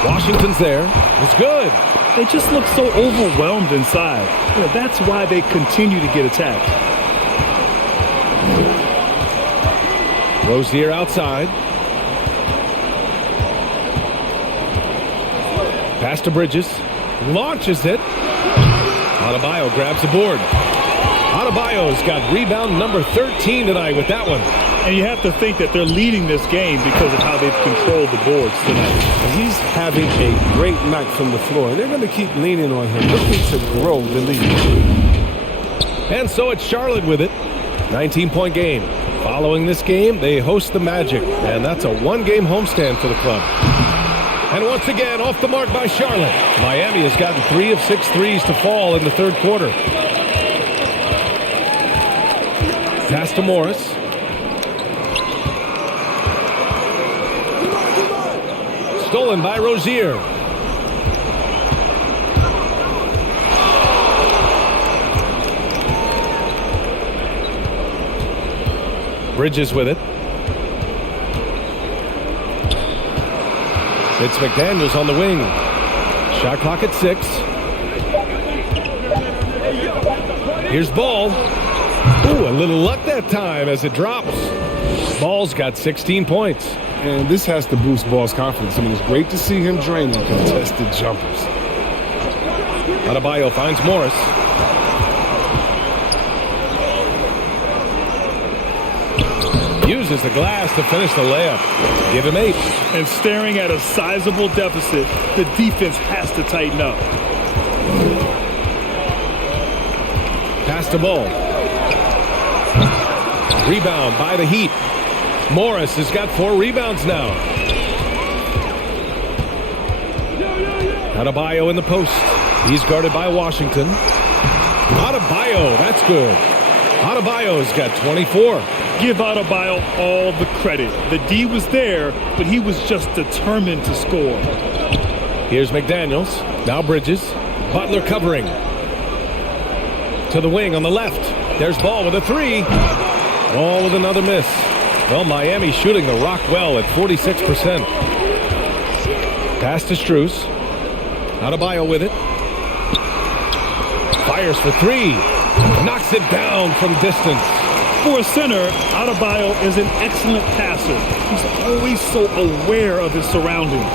Washington's there. It's good. They just look so overwhelmed inside. That's why they continue to get attacked. Rozier outside. Pass to Bridges. Launches it. Adebayo grabs the board. Adebayo's got rebound number 13 tonight with that one. And you have to think that they're leading this game because of how they've controlled the boards tonight. He's having a great night from the floor. They're going to keep leaning on him, looking to grow the lead. And so it's Charlotte with it. 19-point game. Following this game, they host the Magic. And that's a one-game homestand for the club. And once again, off the mark by Charlotte. Miami has gotten 3 of 6 threes to fall in the third quarter. Pass to Morris. Stolen by Rozier. Bridges with it. It's McDaniels on the wing. Shot clock at 6. Here's Ball. Ooh, a little luck that time as it drops. Ball's got 16 points. And this has to boost Ball's confidence. I mean, it's great to see him draining contested jumpers. Adebayo finds Morris. Uses the glass to finish the layup. Give him 8. And staring at a sizable deficit, the defense has to tighten up. Pass to Ball. Rebound by the Heat. Morris has got 4 rebounds now. Adebayo in the post. He's guarded by Washington. Adebayo, that's good. Adebayo's got 24. Give Adebayo all the credit. The D was there, but he was just determined to score. Here's McDaniels. Now Bridges. Butler covering. To the wing on the left. There's Ball with a 3. Ball with another miss. Well, Miami shooting the rock well at 46%. Pass to Strus. Adebayo with it. Fires for 3. Knocks it down from distance. For a center, Adebayo is an excellent passer. He's always so aware of his surroundings.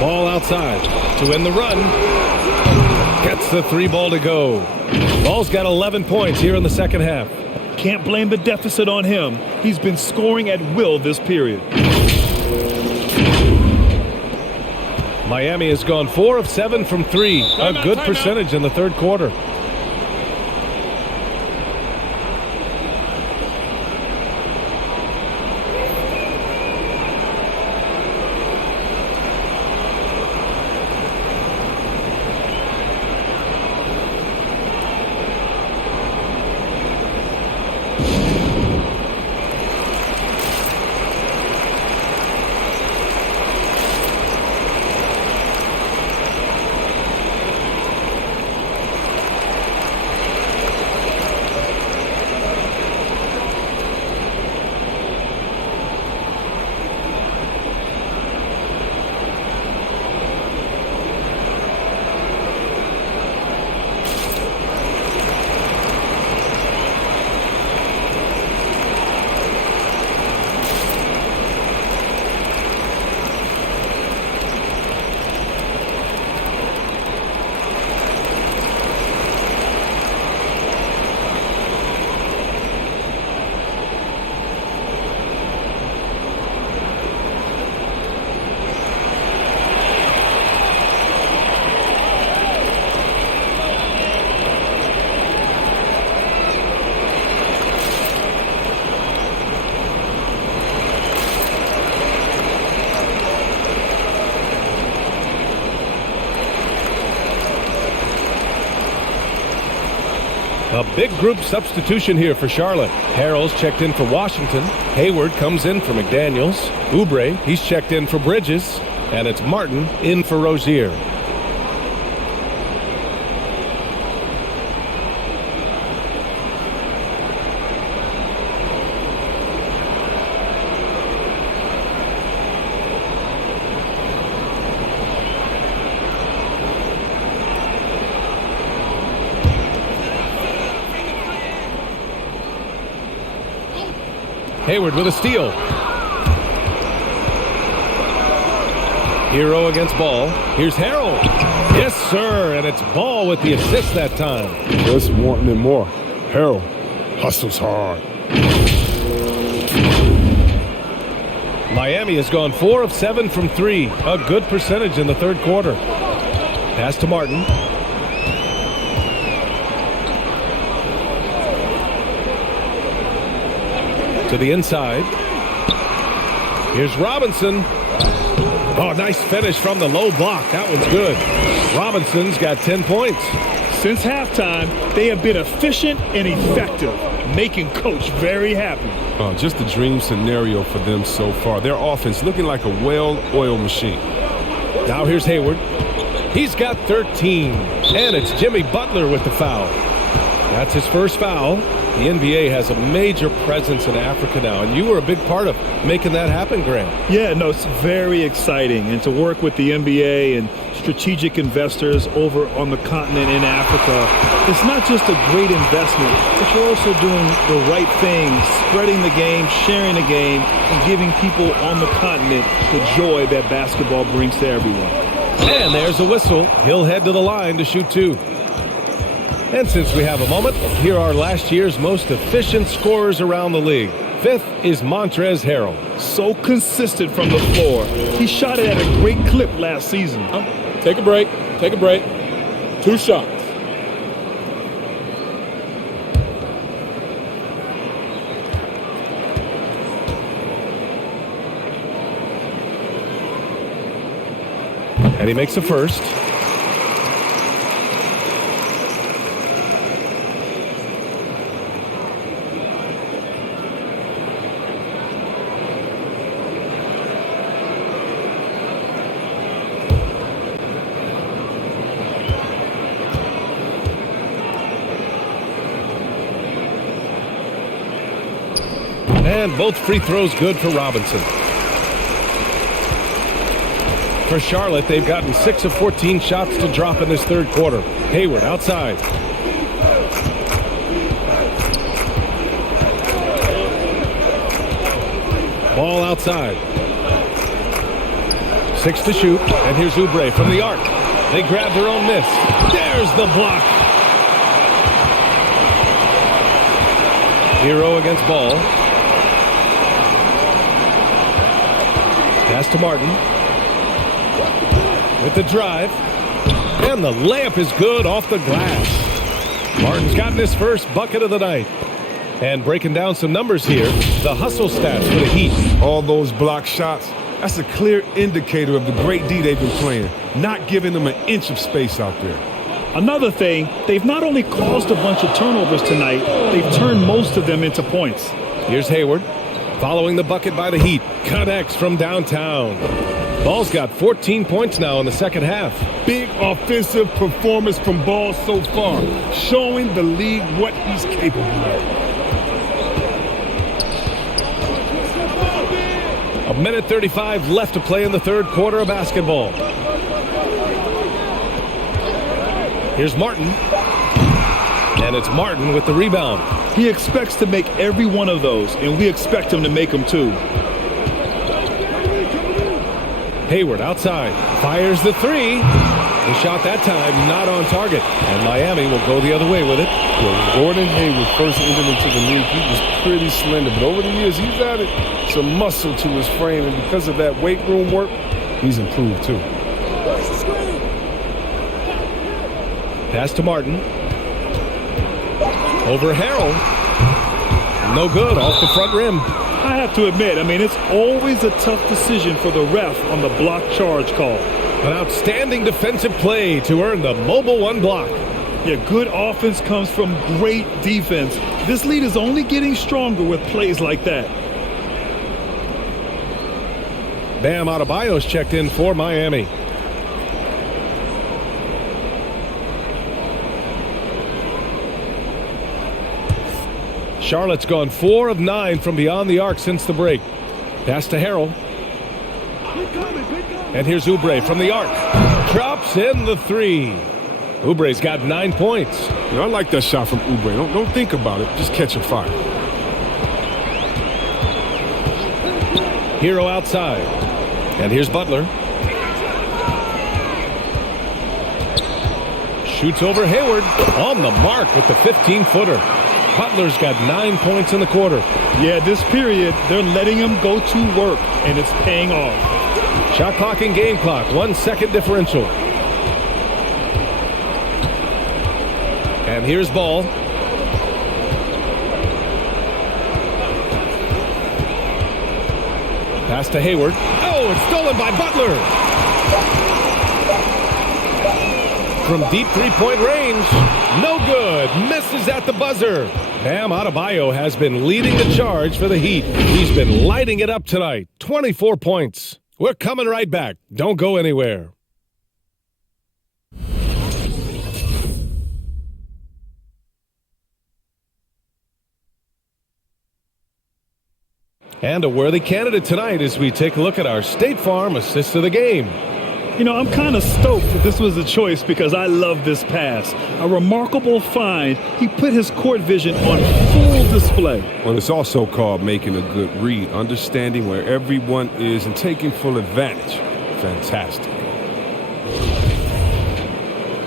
Ball outside to end the run. Gets the 3 ball to go. Ball's got 11 points here in the second half. Can't blame the deficit on him. He's been scoring at will this period. Miami has gone 4 of 7 from 3. A good percentage in the third quarter. A big group substitution here for Charlotte. Harrell's checked in for Washington. Hayward comes in for McDaniels. Oubre, he's checked in for Bridges. And it's Martin in for Rozier. Hayward with a steal. Hero against Ball. Here's Harrell. Yes, sir. And it's Ball with the assist that time. Just wanting it more. Harrell hustles hard. Miami has gone 4 of 7 from 3. A good percentage in the third quarter. Pass to Martin. To the inside. Here's Robinson. Oh, nice finish from the low block. That one's good. Robinson's got 10 points. Since halftime, they have been efficient and effective, making Coach very happy. Just a dream scenario for them so far. Their offense looking like a well-oiled machine. Now here's Hayward. He's got 13. And it's Jimmy Butler with the foul. That's his first foul. The NBA has a major presence in Africa now, and you were a big part of making that happen, Grant. Yeah, no, it's very exciting. And to work with the NBA and strategic investors over on the continent in Africa, it's not just a great investment, but you're also doing the right thing, spreading the game, sharing the game, and giving people on the continent the joy that basketball brings to everyone. And there's a whistle. He'll head to the line to shoot 2. And since we have a moment, here are last year's most efficient scorers around the league. 5th is Montrezl Harrell. So consistent from the floor. He shot it at a great clip last season. Take a break. Take a break. 2 shots. And he makes the first. And both free throws good for Robinson. For Charlotte, they've gotten 6 of 14 shots to drop in this third quarter. Hayward outside. Ball outside. 6 to shoot. And here's Oubre from the arc. They grab their own miss. There's the block. Hero against Ball. Pass to Martin. with the drive. And the layup is good off the glass. Martin's gotten his first bucket of the night. And breaking down some numbers here, the hustle stats for the Heat. All those block shots, that's a clear indicator of the great D they've been playing, not giving them an inch of space out there. Another thing, they've not only caused a bunch of turnovers tonight, they've turned most of them into points. Here's Hayward, following the bucket by the Heat. Connects from downtown. Ball's got 14 points now in the second half. Big offensive performance from Ball so far, showing the league what he's capable of. A minute 35 left to play in the third quarter of basketball. Here's Martin. And it's Martin with the rebound. He expects to make every one of those, and we expect him to make them too. Hayward outside. Fires the three. The shot that time not on target. And Miami will go the other way with it. When Gordon Hayward first entered into the league, he was pretty slender. But over the years, he's added some muscle to his frame. And because of that weight room work, he's improved too. Pass to Martin. Over Harrell. No good, off the front rim. I have to admit, it's always a tough decision for the ref on the block charge call. An outstanding defensive play to earn the mobile one block. Yeah, good offense comes from great defense. This lead is only getting stronger with plays like that. Bam Adebayo's checked in for Miami. Charlotte's gone 4 of 9 from beyond the arc since the break. Pass to Harrell. And here's Oubre from the arc. Drops in the three. Oubre's got 9 points. I like that shot from Oubre. Don't think about it. Just catch a fire. Hero outside. And here's Butler. Shoots over Hayward. On the mark with the 15-footer. Butler's got 9 points in the quarter. Yeah, this period, they're letting him go to work, and it's paying off. Shot clock and game clock, 1 second differential. And here's Ball. Pass to Hayward. Oh, it's stolen by Butler. From deep three-point range. No good. Misses at the buzzer. Bam Adebayo has been leading the charge for the Heat. He's been lighting it up tonight. 24 points. We're coming right back. Don't go anywhere. And a worthy candidate tonight as we take a look at our State Farm assist of the game. I'm kind of stoked that this was a choice because I love this pass. A remarkable find. He put his court vision on full display. Well, it's also called making a good read, understanding where everyone is and taking full advantage. Fantastic.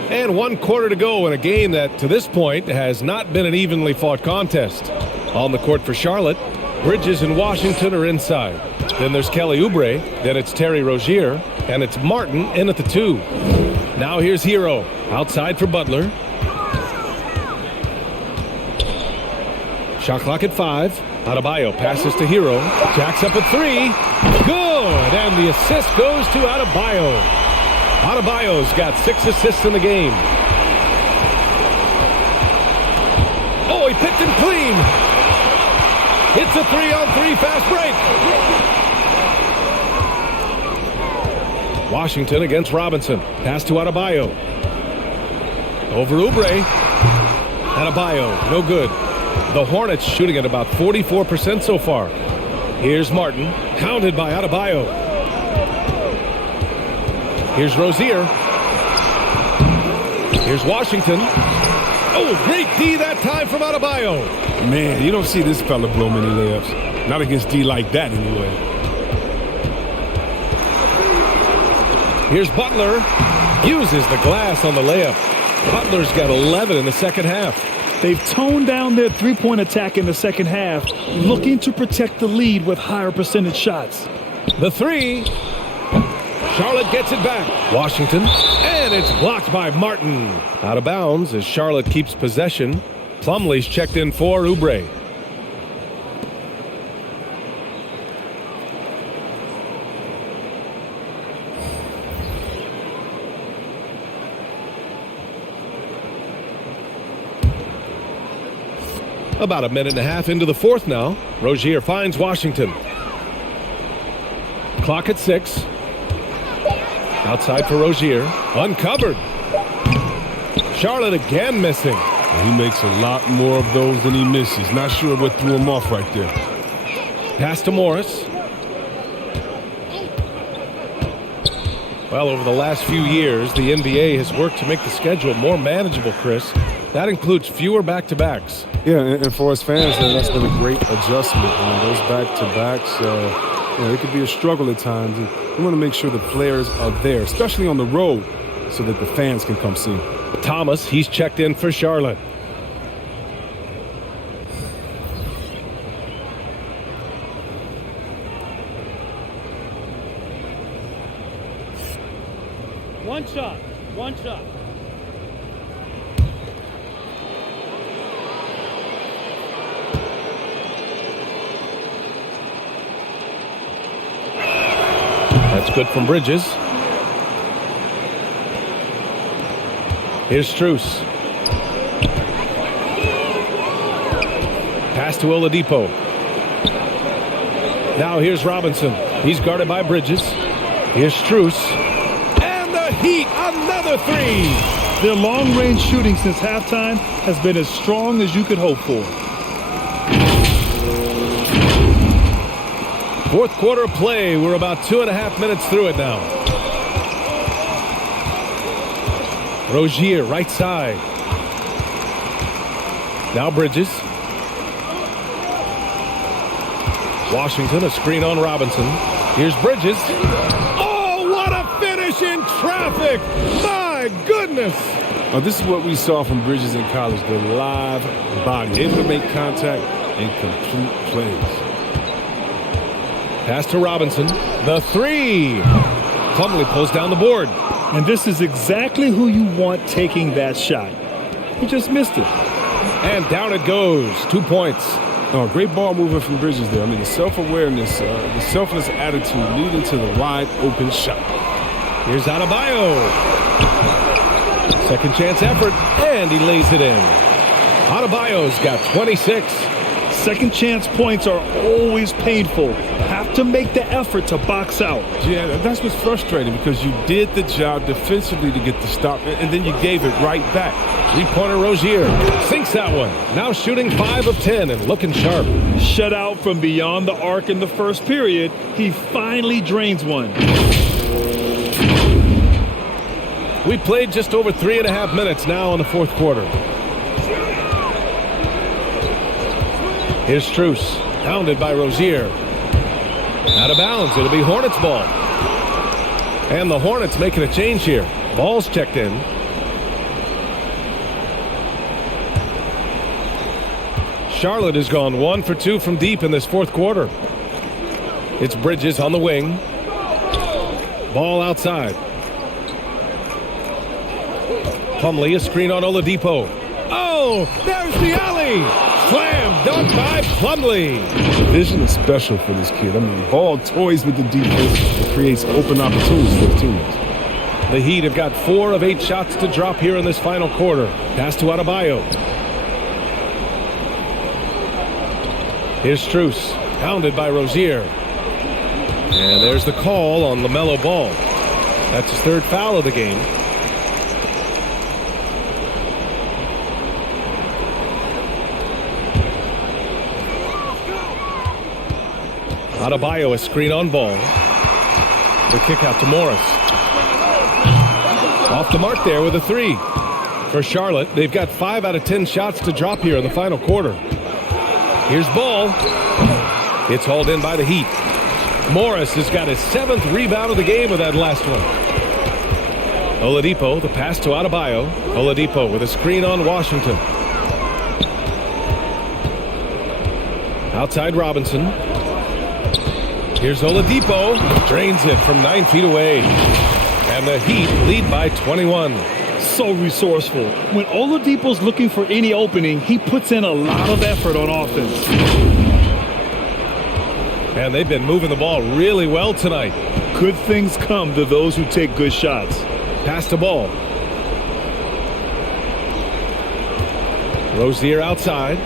And 1 quarter to go in a game that, to this point, has not been an evenly fought contest. On the court for Charlotte, Bridges and Washington are inside. Then there's Kelly Oubre. Then it's Terry Rozier. And it's Martin in at the 2. Now here's Hero. Outside for Butler. Shot clock at 5. Adebayo passes to Hero. Jacks up at 3. Good! And the assist goes to Adebayo. Adebayo's got 6 assists in the game. Oh, he picked him clean. It's a 3-on-3 fast break. Washington against Robinson. Pass to Adebayo. Over Oubre. Adebayo, no good. The Hornets shooting at about 44% so far. Here's Martin, hounded by Adebayo. Here's Rozier. Here's Washington. Oh, great D that time from Adebayo. Man, you don't see this fella blow many layups. Not against D like that anyway. Here's Butler. Uses the glass on the layup. Butler's got 11 in the second half. They've toned down their three-point attack in the second half, looking to protect the lead with higher percentage shots. The 3. Charlotte gets it back. Washington, and it's blocked by Martin. Out of bounds as Charlotte keeps possession. Plumlee's checked in for Oubre. About a minute and a half into the fourth now. Rozier finds Washington. Clock at 6. Outside for Rozier. Uncovered. Charlotte again missing. He makes a lot more of those than he misses. Not sure what threw him off right there. Pass to Morris. Well, over the last few years, the NBA has worked to make the schedule more manageable, Chris. That includes fewer back-to-backs. Yeah, and for us fans, that's been a great adjustment. Those back-to-backs, it could be a struggle at times. And we want to make sure the players are there, especially on the road, so that the fans can come see them. Thomas, he's checked in for Charlotte. One shot. One shot. That's good from Bridges. Here's Strus. Pass to Oladipo. Now here's Robinson. He's guarded by Bridges. Here's Strus. And the Heat, another three. Their long-range shooting since halftime has been as strong as you could hope for. Fourth quarter of play. We're about 2.5 minutes through it now. Rozier, right side. Now Bridges. Washington, a screen on Robinson. Here's Bridges. Oh, what a finish in traffic! My goodness! This is what we saw from Bridges in college, the live body, able to make contact and complete plays. Pass to Robinson. The three. Plumlee pulls down the board. And this is exactly who you want taking that shot. He just missed it. And down it goes. 2 points. Oh, great ball movement from Bridges there. I mean, the self-awareness, the selfless attitude leading to the wide open shot. Here's Adebayo. Second chance effort, and he lays it in. Adebayo's got 26. Second chance points are always painful. Have to make the effort to box out. Yeah, that's what's frustrating because you did the job defensively to get the stop, and then you gave it right back. Three-pointer Rozier sinks that one. Now shooting 5 of 10 and looking sharp. Shut out from beyond the arc in the first period. He finally drains one. We played just over 3.5 minutes now in the fourth quarter. Here's Strus, pounded by Rozier. Out of bounds, it'll be Hornets ball. And the Hornets making a change here. Ball's checked in. Charlotte has gone 1 for 2 from deep in this fourth quarter. It's Bridges on the wing. Ball outside. Plumlee, a screen on Oladipo. Oh, there's the alley. Slam dunk by Plumlee. Vision is special for this kid. I mean, ball toys with the defense and creates open opportunities for his teammates. The Heat have got 4 of 8 shots to drop here in this final quarter. Pass to Adebayo. Here's Strus, pounded by Rozier. And there's the call on LaMelo Ball. That's his 3rd foul of the game. Adebayo, a screen on Ball. The kick out to Morris. Off the mark there with a 3. For Charlotte, they've got 5 out of 10 shots to drop here in the final quarter. Here's Ball. It's hauled in by the Heat. Morris has got his 7th rebound of the game with that last one. Oladipo, the pass to Adebayo. Oladipo with a screen on Washington. Outside Robinson. Here's Oladipo. Drains it from 9 feet away. And the Heat lead by 21. So resourceful. When Oladipo's looking for any opening, he puts in a lot of effort on offense. And they've been moving the ball really well tonight. Good things come to those who take good shots. Pass the ball. Rozier outside.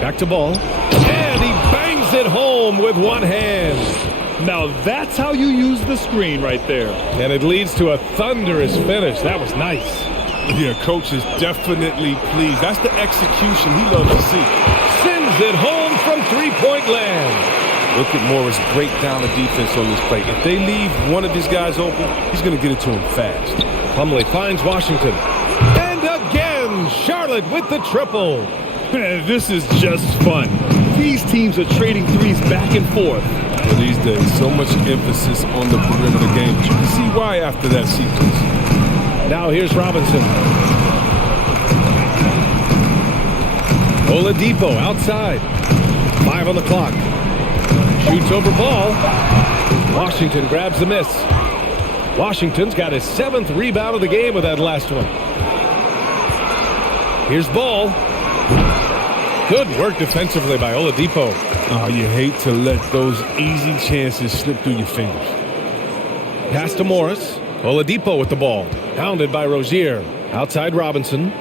Back to ball. And he bangs it home with one hand. Now that's how you use the screen right there. And it leads to a thunderous finish. That was nice. Yeah, coach is definitely pleased. That's the execution he loves to see. Sends it home from three-point land. Look at Morris break down the defense on this play. If they leave one of his guys open, he's going to get it to him fast. Plumlee finds Washington. And again, Charlotte with the triple. This is just fun. These teams are trading threes back and forth. Well, these days, so much emphasis on the perimeter game. But you can see why after that sequence. Now here's Robinson. Oladipo outside. 5 on the clock. Shoots over ball. Washington grabs the miss. Washington's got his 7th rebound of the game with that last one. Here's Ball. Good work defensively by Oladipo. Oh, you hate to let those easy chances slip through your fingers. Pass to Morris. Oladipo with the ball. Pounded by Rozier. Outside Robinson.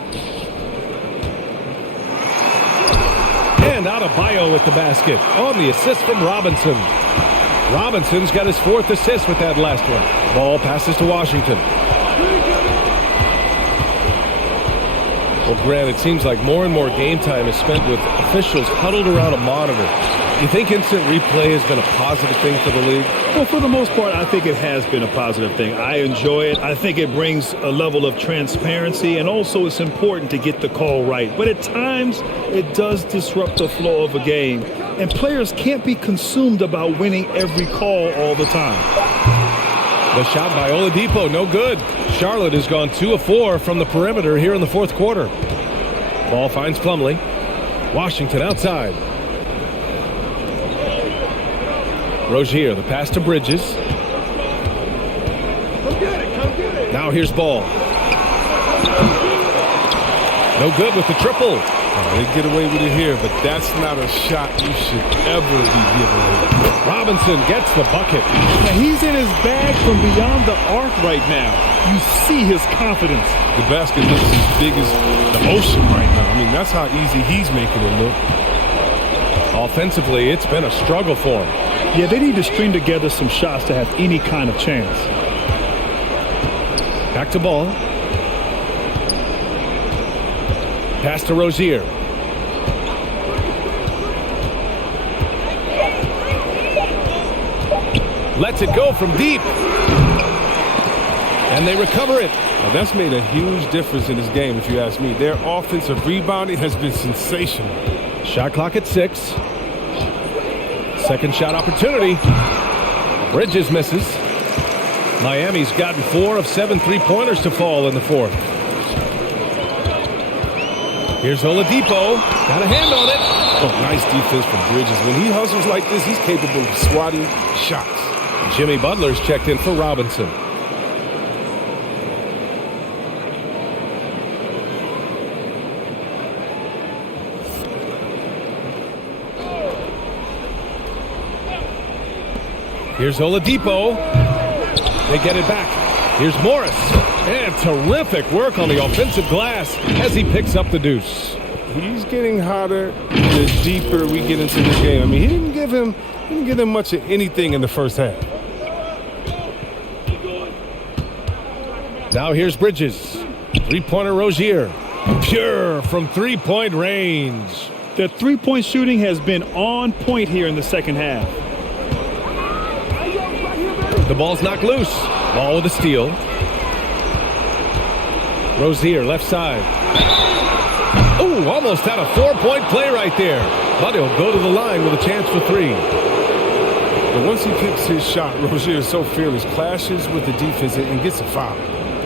And Adebayo with the basket on the assist from Robinson. Robinson's got his 4th assist with that last one. Ball passes to Washington. Well, Grant, it seems like more and more game time is spent with officials huddled around a monitor. You think instant replay has been a positive thing for the league? Well, for the most part, I think it has been a positive thing. I enjoy it. I think it brings a level of transparency, and also it's important to get the call right. But at times, it does disrupt the flow of a game, and players can't be consumed about winning every call all the time. The shot by Oladipo, no good. Charlotte has gone 2 of 4 from the perimeter here in the 4th quarter. Ball finds Plumlee. Washington outside. Rozier, the pass to Bridges. Now here's Ball. No good with the triple. They get away with it here, but that's not a shot you should ever be giving. Robinson gets the bucket. Now he's in his bag from beyond the arc right now. You see his confidence. The basket looks as big as the ocean right now. I mean, that's how easy he's making it look. Offensively, it's been a struggle for him. Yeah, they need to string together some shots to have any kind of chance. Back to Ball. Pass to Rozier. Lets it go from deep. And they recover it. Now, that's made a huge difference in this game, if you ask me. Their offensive rebounding has been sensational. Shot clock at 6. Second shot opportunity. Bridges misses. Miami's gotten 4 of 7 3-pointers to fall in the 4th. Here's Oladipo. Got a hand on it. Oh, nice defense from Bridges. When he hustles like this, he's capable of swatting shots. Jimmy Butler's checked in for Robinson. Here's Oladipo. They get it back. Here's Morris. And terrific work on the offensive glass as he picks up the deuce. He's getting hotter the deeper we get into this game. I mean, he didn't give him much of anything in the first half. Now here's Bridges. 3-pointer Rozier. Pure from 3-point range. The 3-point shooting has been on point here in the second half. The ball's knocked loose. Ball with a steal. Rozier, left side. Oh, almost had a 4-point play right there. But he'll go to the line with a chance for 3. But once he picks his shot, Rozier is so fearless, clashes with the defense and gets a foul.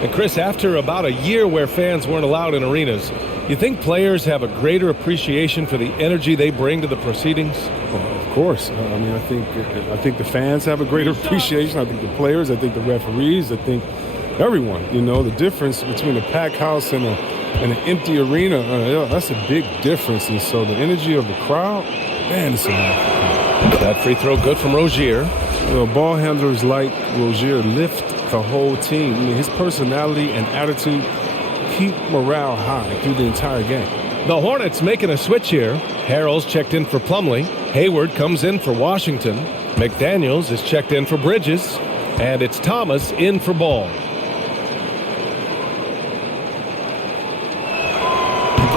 And Chris, after about a year where fans weren't allowed in arenas, you think players have a greater appreciation for the energy they bring to the proceedings? Well, of course. I think the fans have a greater appreciation. I think the players, I think the referees, I think everyone. The difference between a packed house and an empty arena, that's a big difference. And so the energy of the crowd, man, it's enough. That free throw good from Rozier. Ball handlers like Rozier lift the whole team. His personality and attitude keep morale high through the entire game. The Hornets making a switch here. Harrell's checked in for Plumlee. Hayward comes in for Washington. McDaniels is checked in for Bridges. And it's Thomas in for Ball.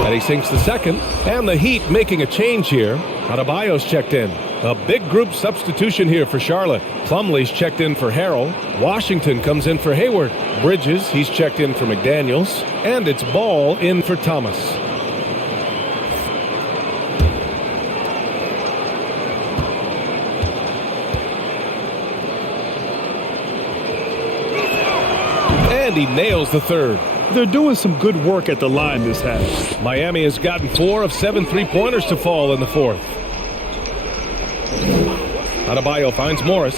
And he sinks the second. And the Heat making a change here. Adebayo's checked in. A big group substitution here for Charlotte. Plumlee's checked in for Harrell. Washington comes in for Hayward. Bridges, he's checked in for McDaniels. And it's Ball in for Thomas. And he nails the third. They're doing some good work at the line this half. Miami has gotten 4 of 7 three-pointers to fall in the fourth. Adebayo finds Morris.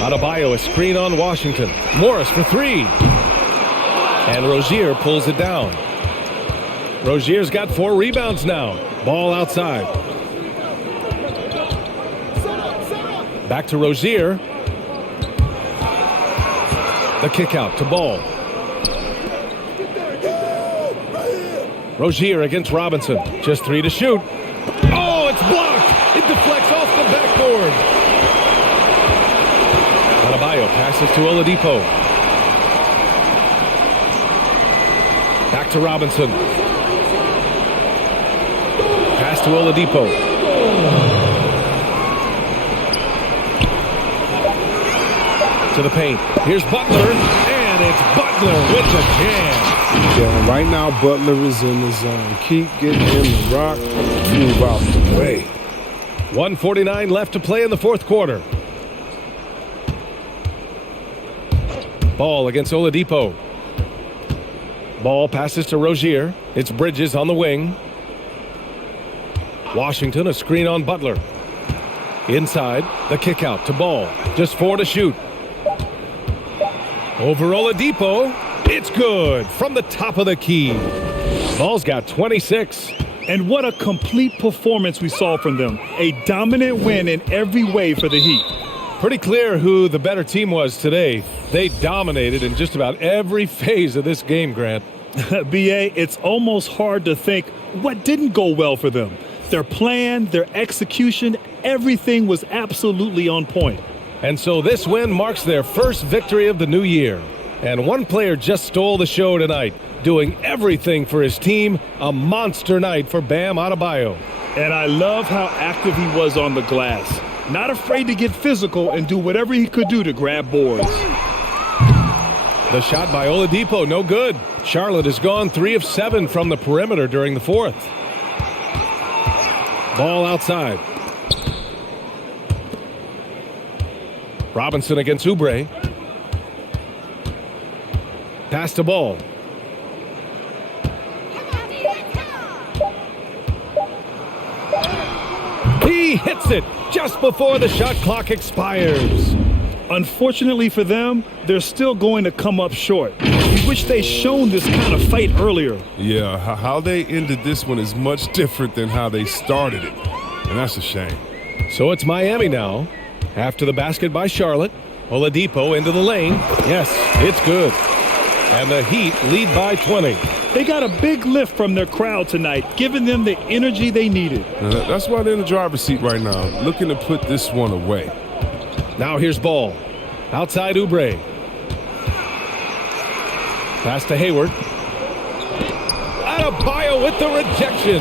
Adebayo a screen on Washington. Morris for 3. And Rozier pulls it down. Rozier's got 4 rebounds now. Ball outside. Back to Rozier. The kick out to Ball. Rozier against Robinson. Just 3 to shoot. Oh, it's blocked. It deflects off the backboard. Adebayo passes to Oladipo. Back to Robinson. Pass to Oladipo. To the paint. Here's Butler, and it's Butler with the jam. Yeah, right now Butler is in the zone. Keep getting him the rock. Move out the way. 1:49 left to play in the fourth quarter. Ball against Oladipo. Ball passes to Rozier. It's Bridges on the wing. Washington a screen on Butler. Inside, the kick out to Ball. Just 4 to shoot. Over Oladipo. It's good from the top of the key. Ball's got 26. And what a complete performance we saw from them. A dominant win in every way for the Heat. Pretty clear who the better team was today. They dominated in just about every phase of this game, Grant. B.A., it's almost hard to think what didn't go well for them. Their plan, their execution, everything was absolutely on point. And so this win marks their first victory of the new year. And one player just stole the show tonight, doing everything for his team. A monster night for Bam Adebayo. And I love how active he was on the glass. Not afraid to get physical and do whatever he could do to grab boards. The shot by Oladipo, no good. Charlotte has gone 3 of 7 from the perimeter during the fourth. Ball outside. Robinson against Oubre. Pass to Ball. He hits it just before the shot clock expires. Unfortunately for them, they're still going to come up short. We wish they'd shown this kind of fight earlier. Yeah, how they ended this one is much different than how they started it. And that's a shame. So it's Miami now. After the basket by Charlotte, Oladipo into the lane. Yes, it's good. And the Heat lead by 20. They got a big lift from their crowd tonight, giving them the energy they needed. That's why they're in the driver's seat right now, looking to put this one away. Now here's Ball. Outside Oubre. Pass to Hayward. Adebayo with the rejection.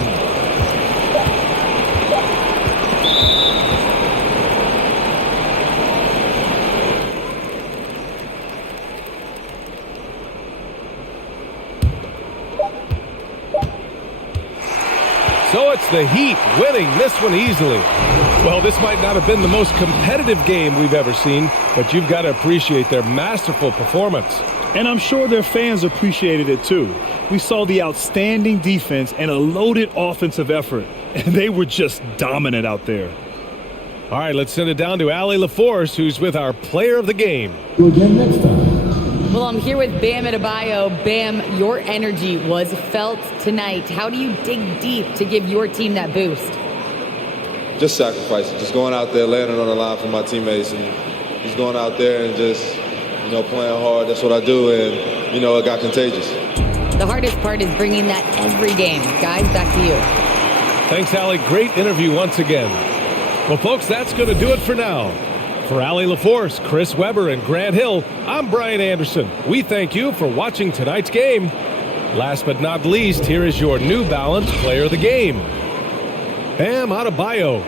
So it's the Heat winning this one easily. Well, this might not have been the most competitive game we've ever seen, but you've got to appreciate their masterful performance. And I'm sure their fans appreciated it too. We saw the outstanding defense and a loaded offensive effort, and they were just dominant out there. All right, let's send it down to Allie LaForce, who's with our player of the game. Well, I'm here with Bam Adebayo. Bam, your energy was felt tonight. How do you dig deep to give your team that boost? Just sacrificing, just going out there, laying it on the line for my teammates, and just going out there and just, playing hard. That's what I do, and, it got contagious. The hardest part is bringing that every game. Guys, back to you. Thanks, Allie. Great interview once again. Well, folks, that's going to do it for now. For Allie LaForce, Chris Webber, and Grant Hill, I'm Brian Anderson. We thank you for watching tonight's game. Last but not least, here is your New Balance player of the game, Bam Adebayo.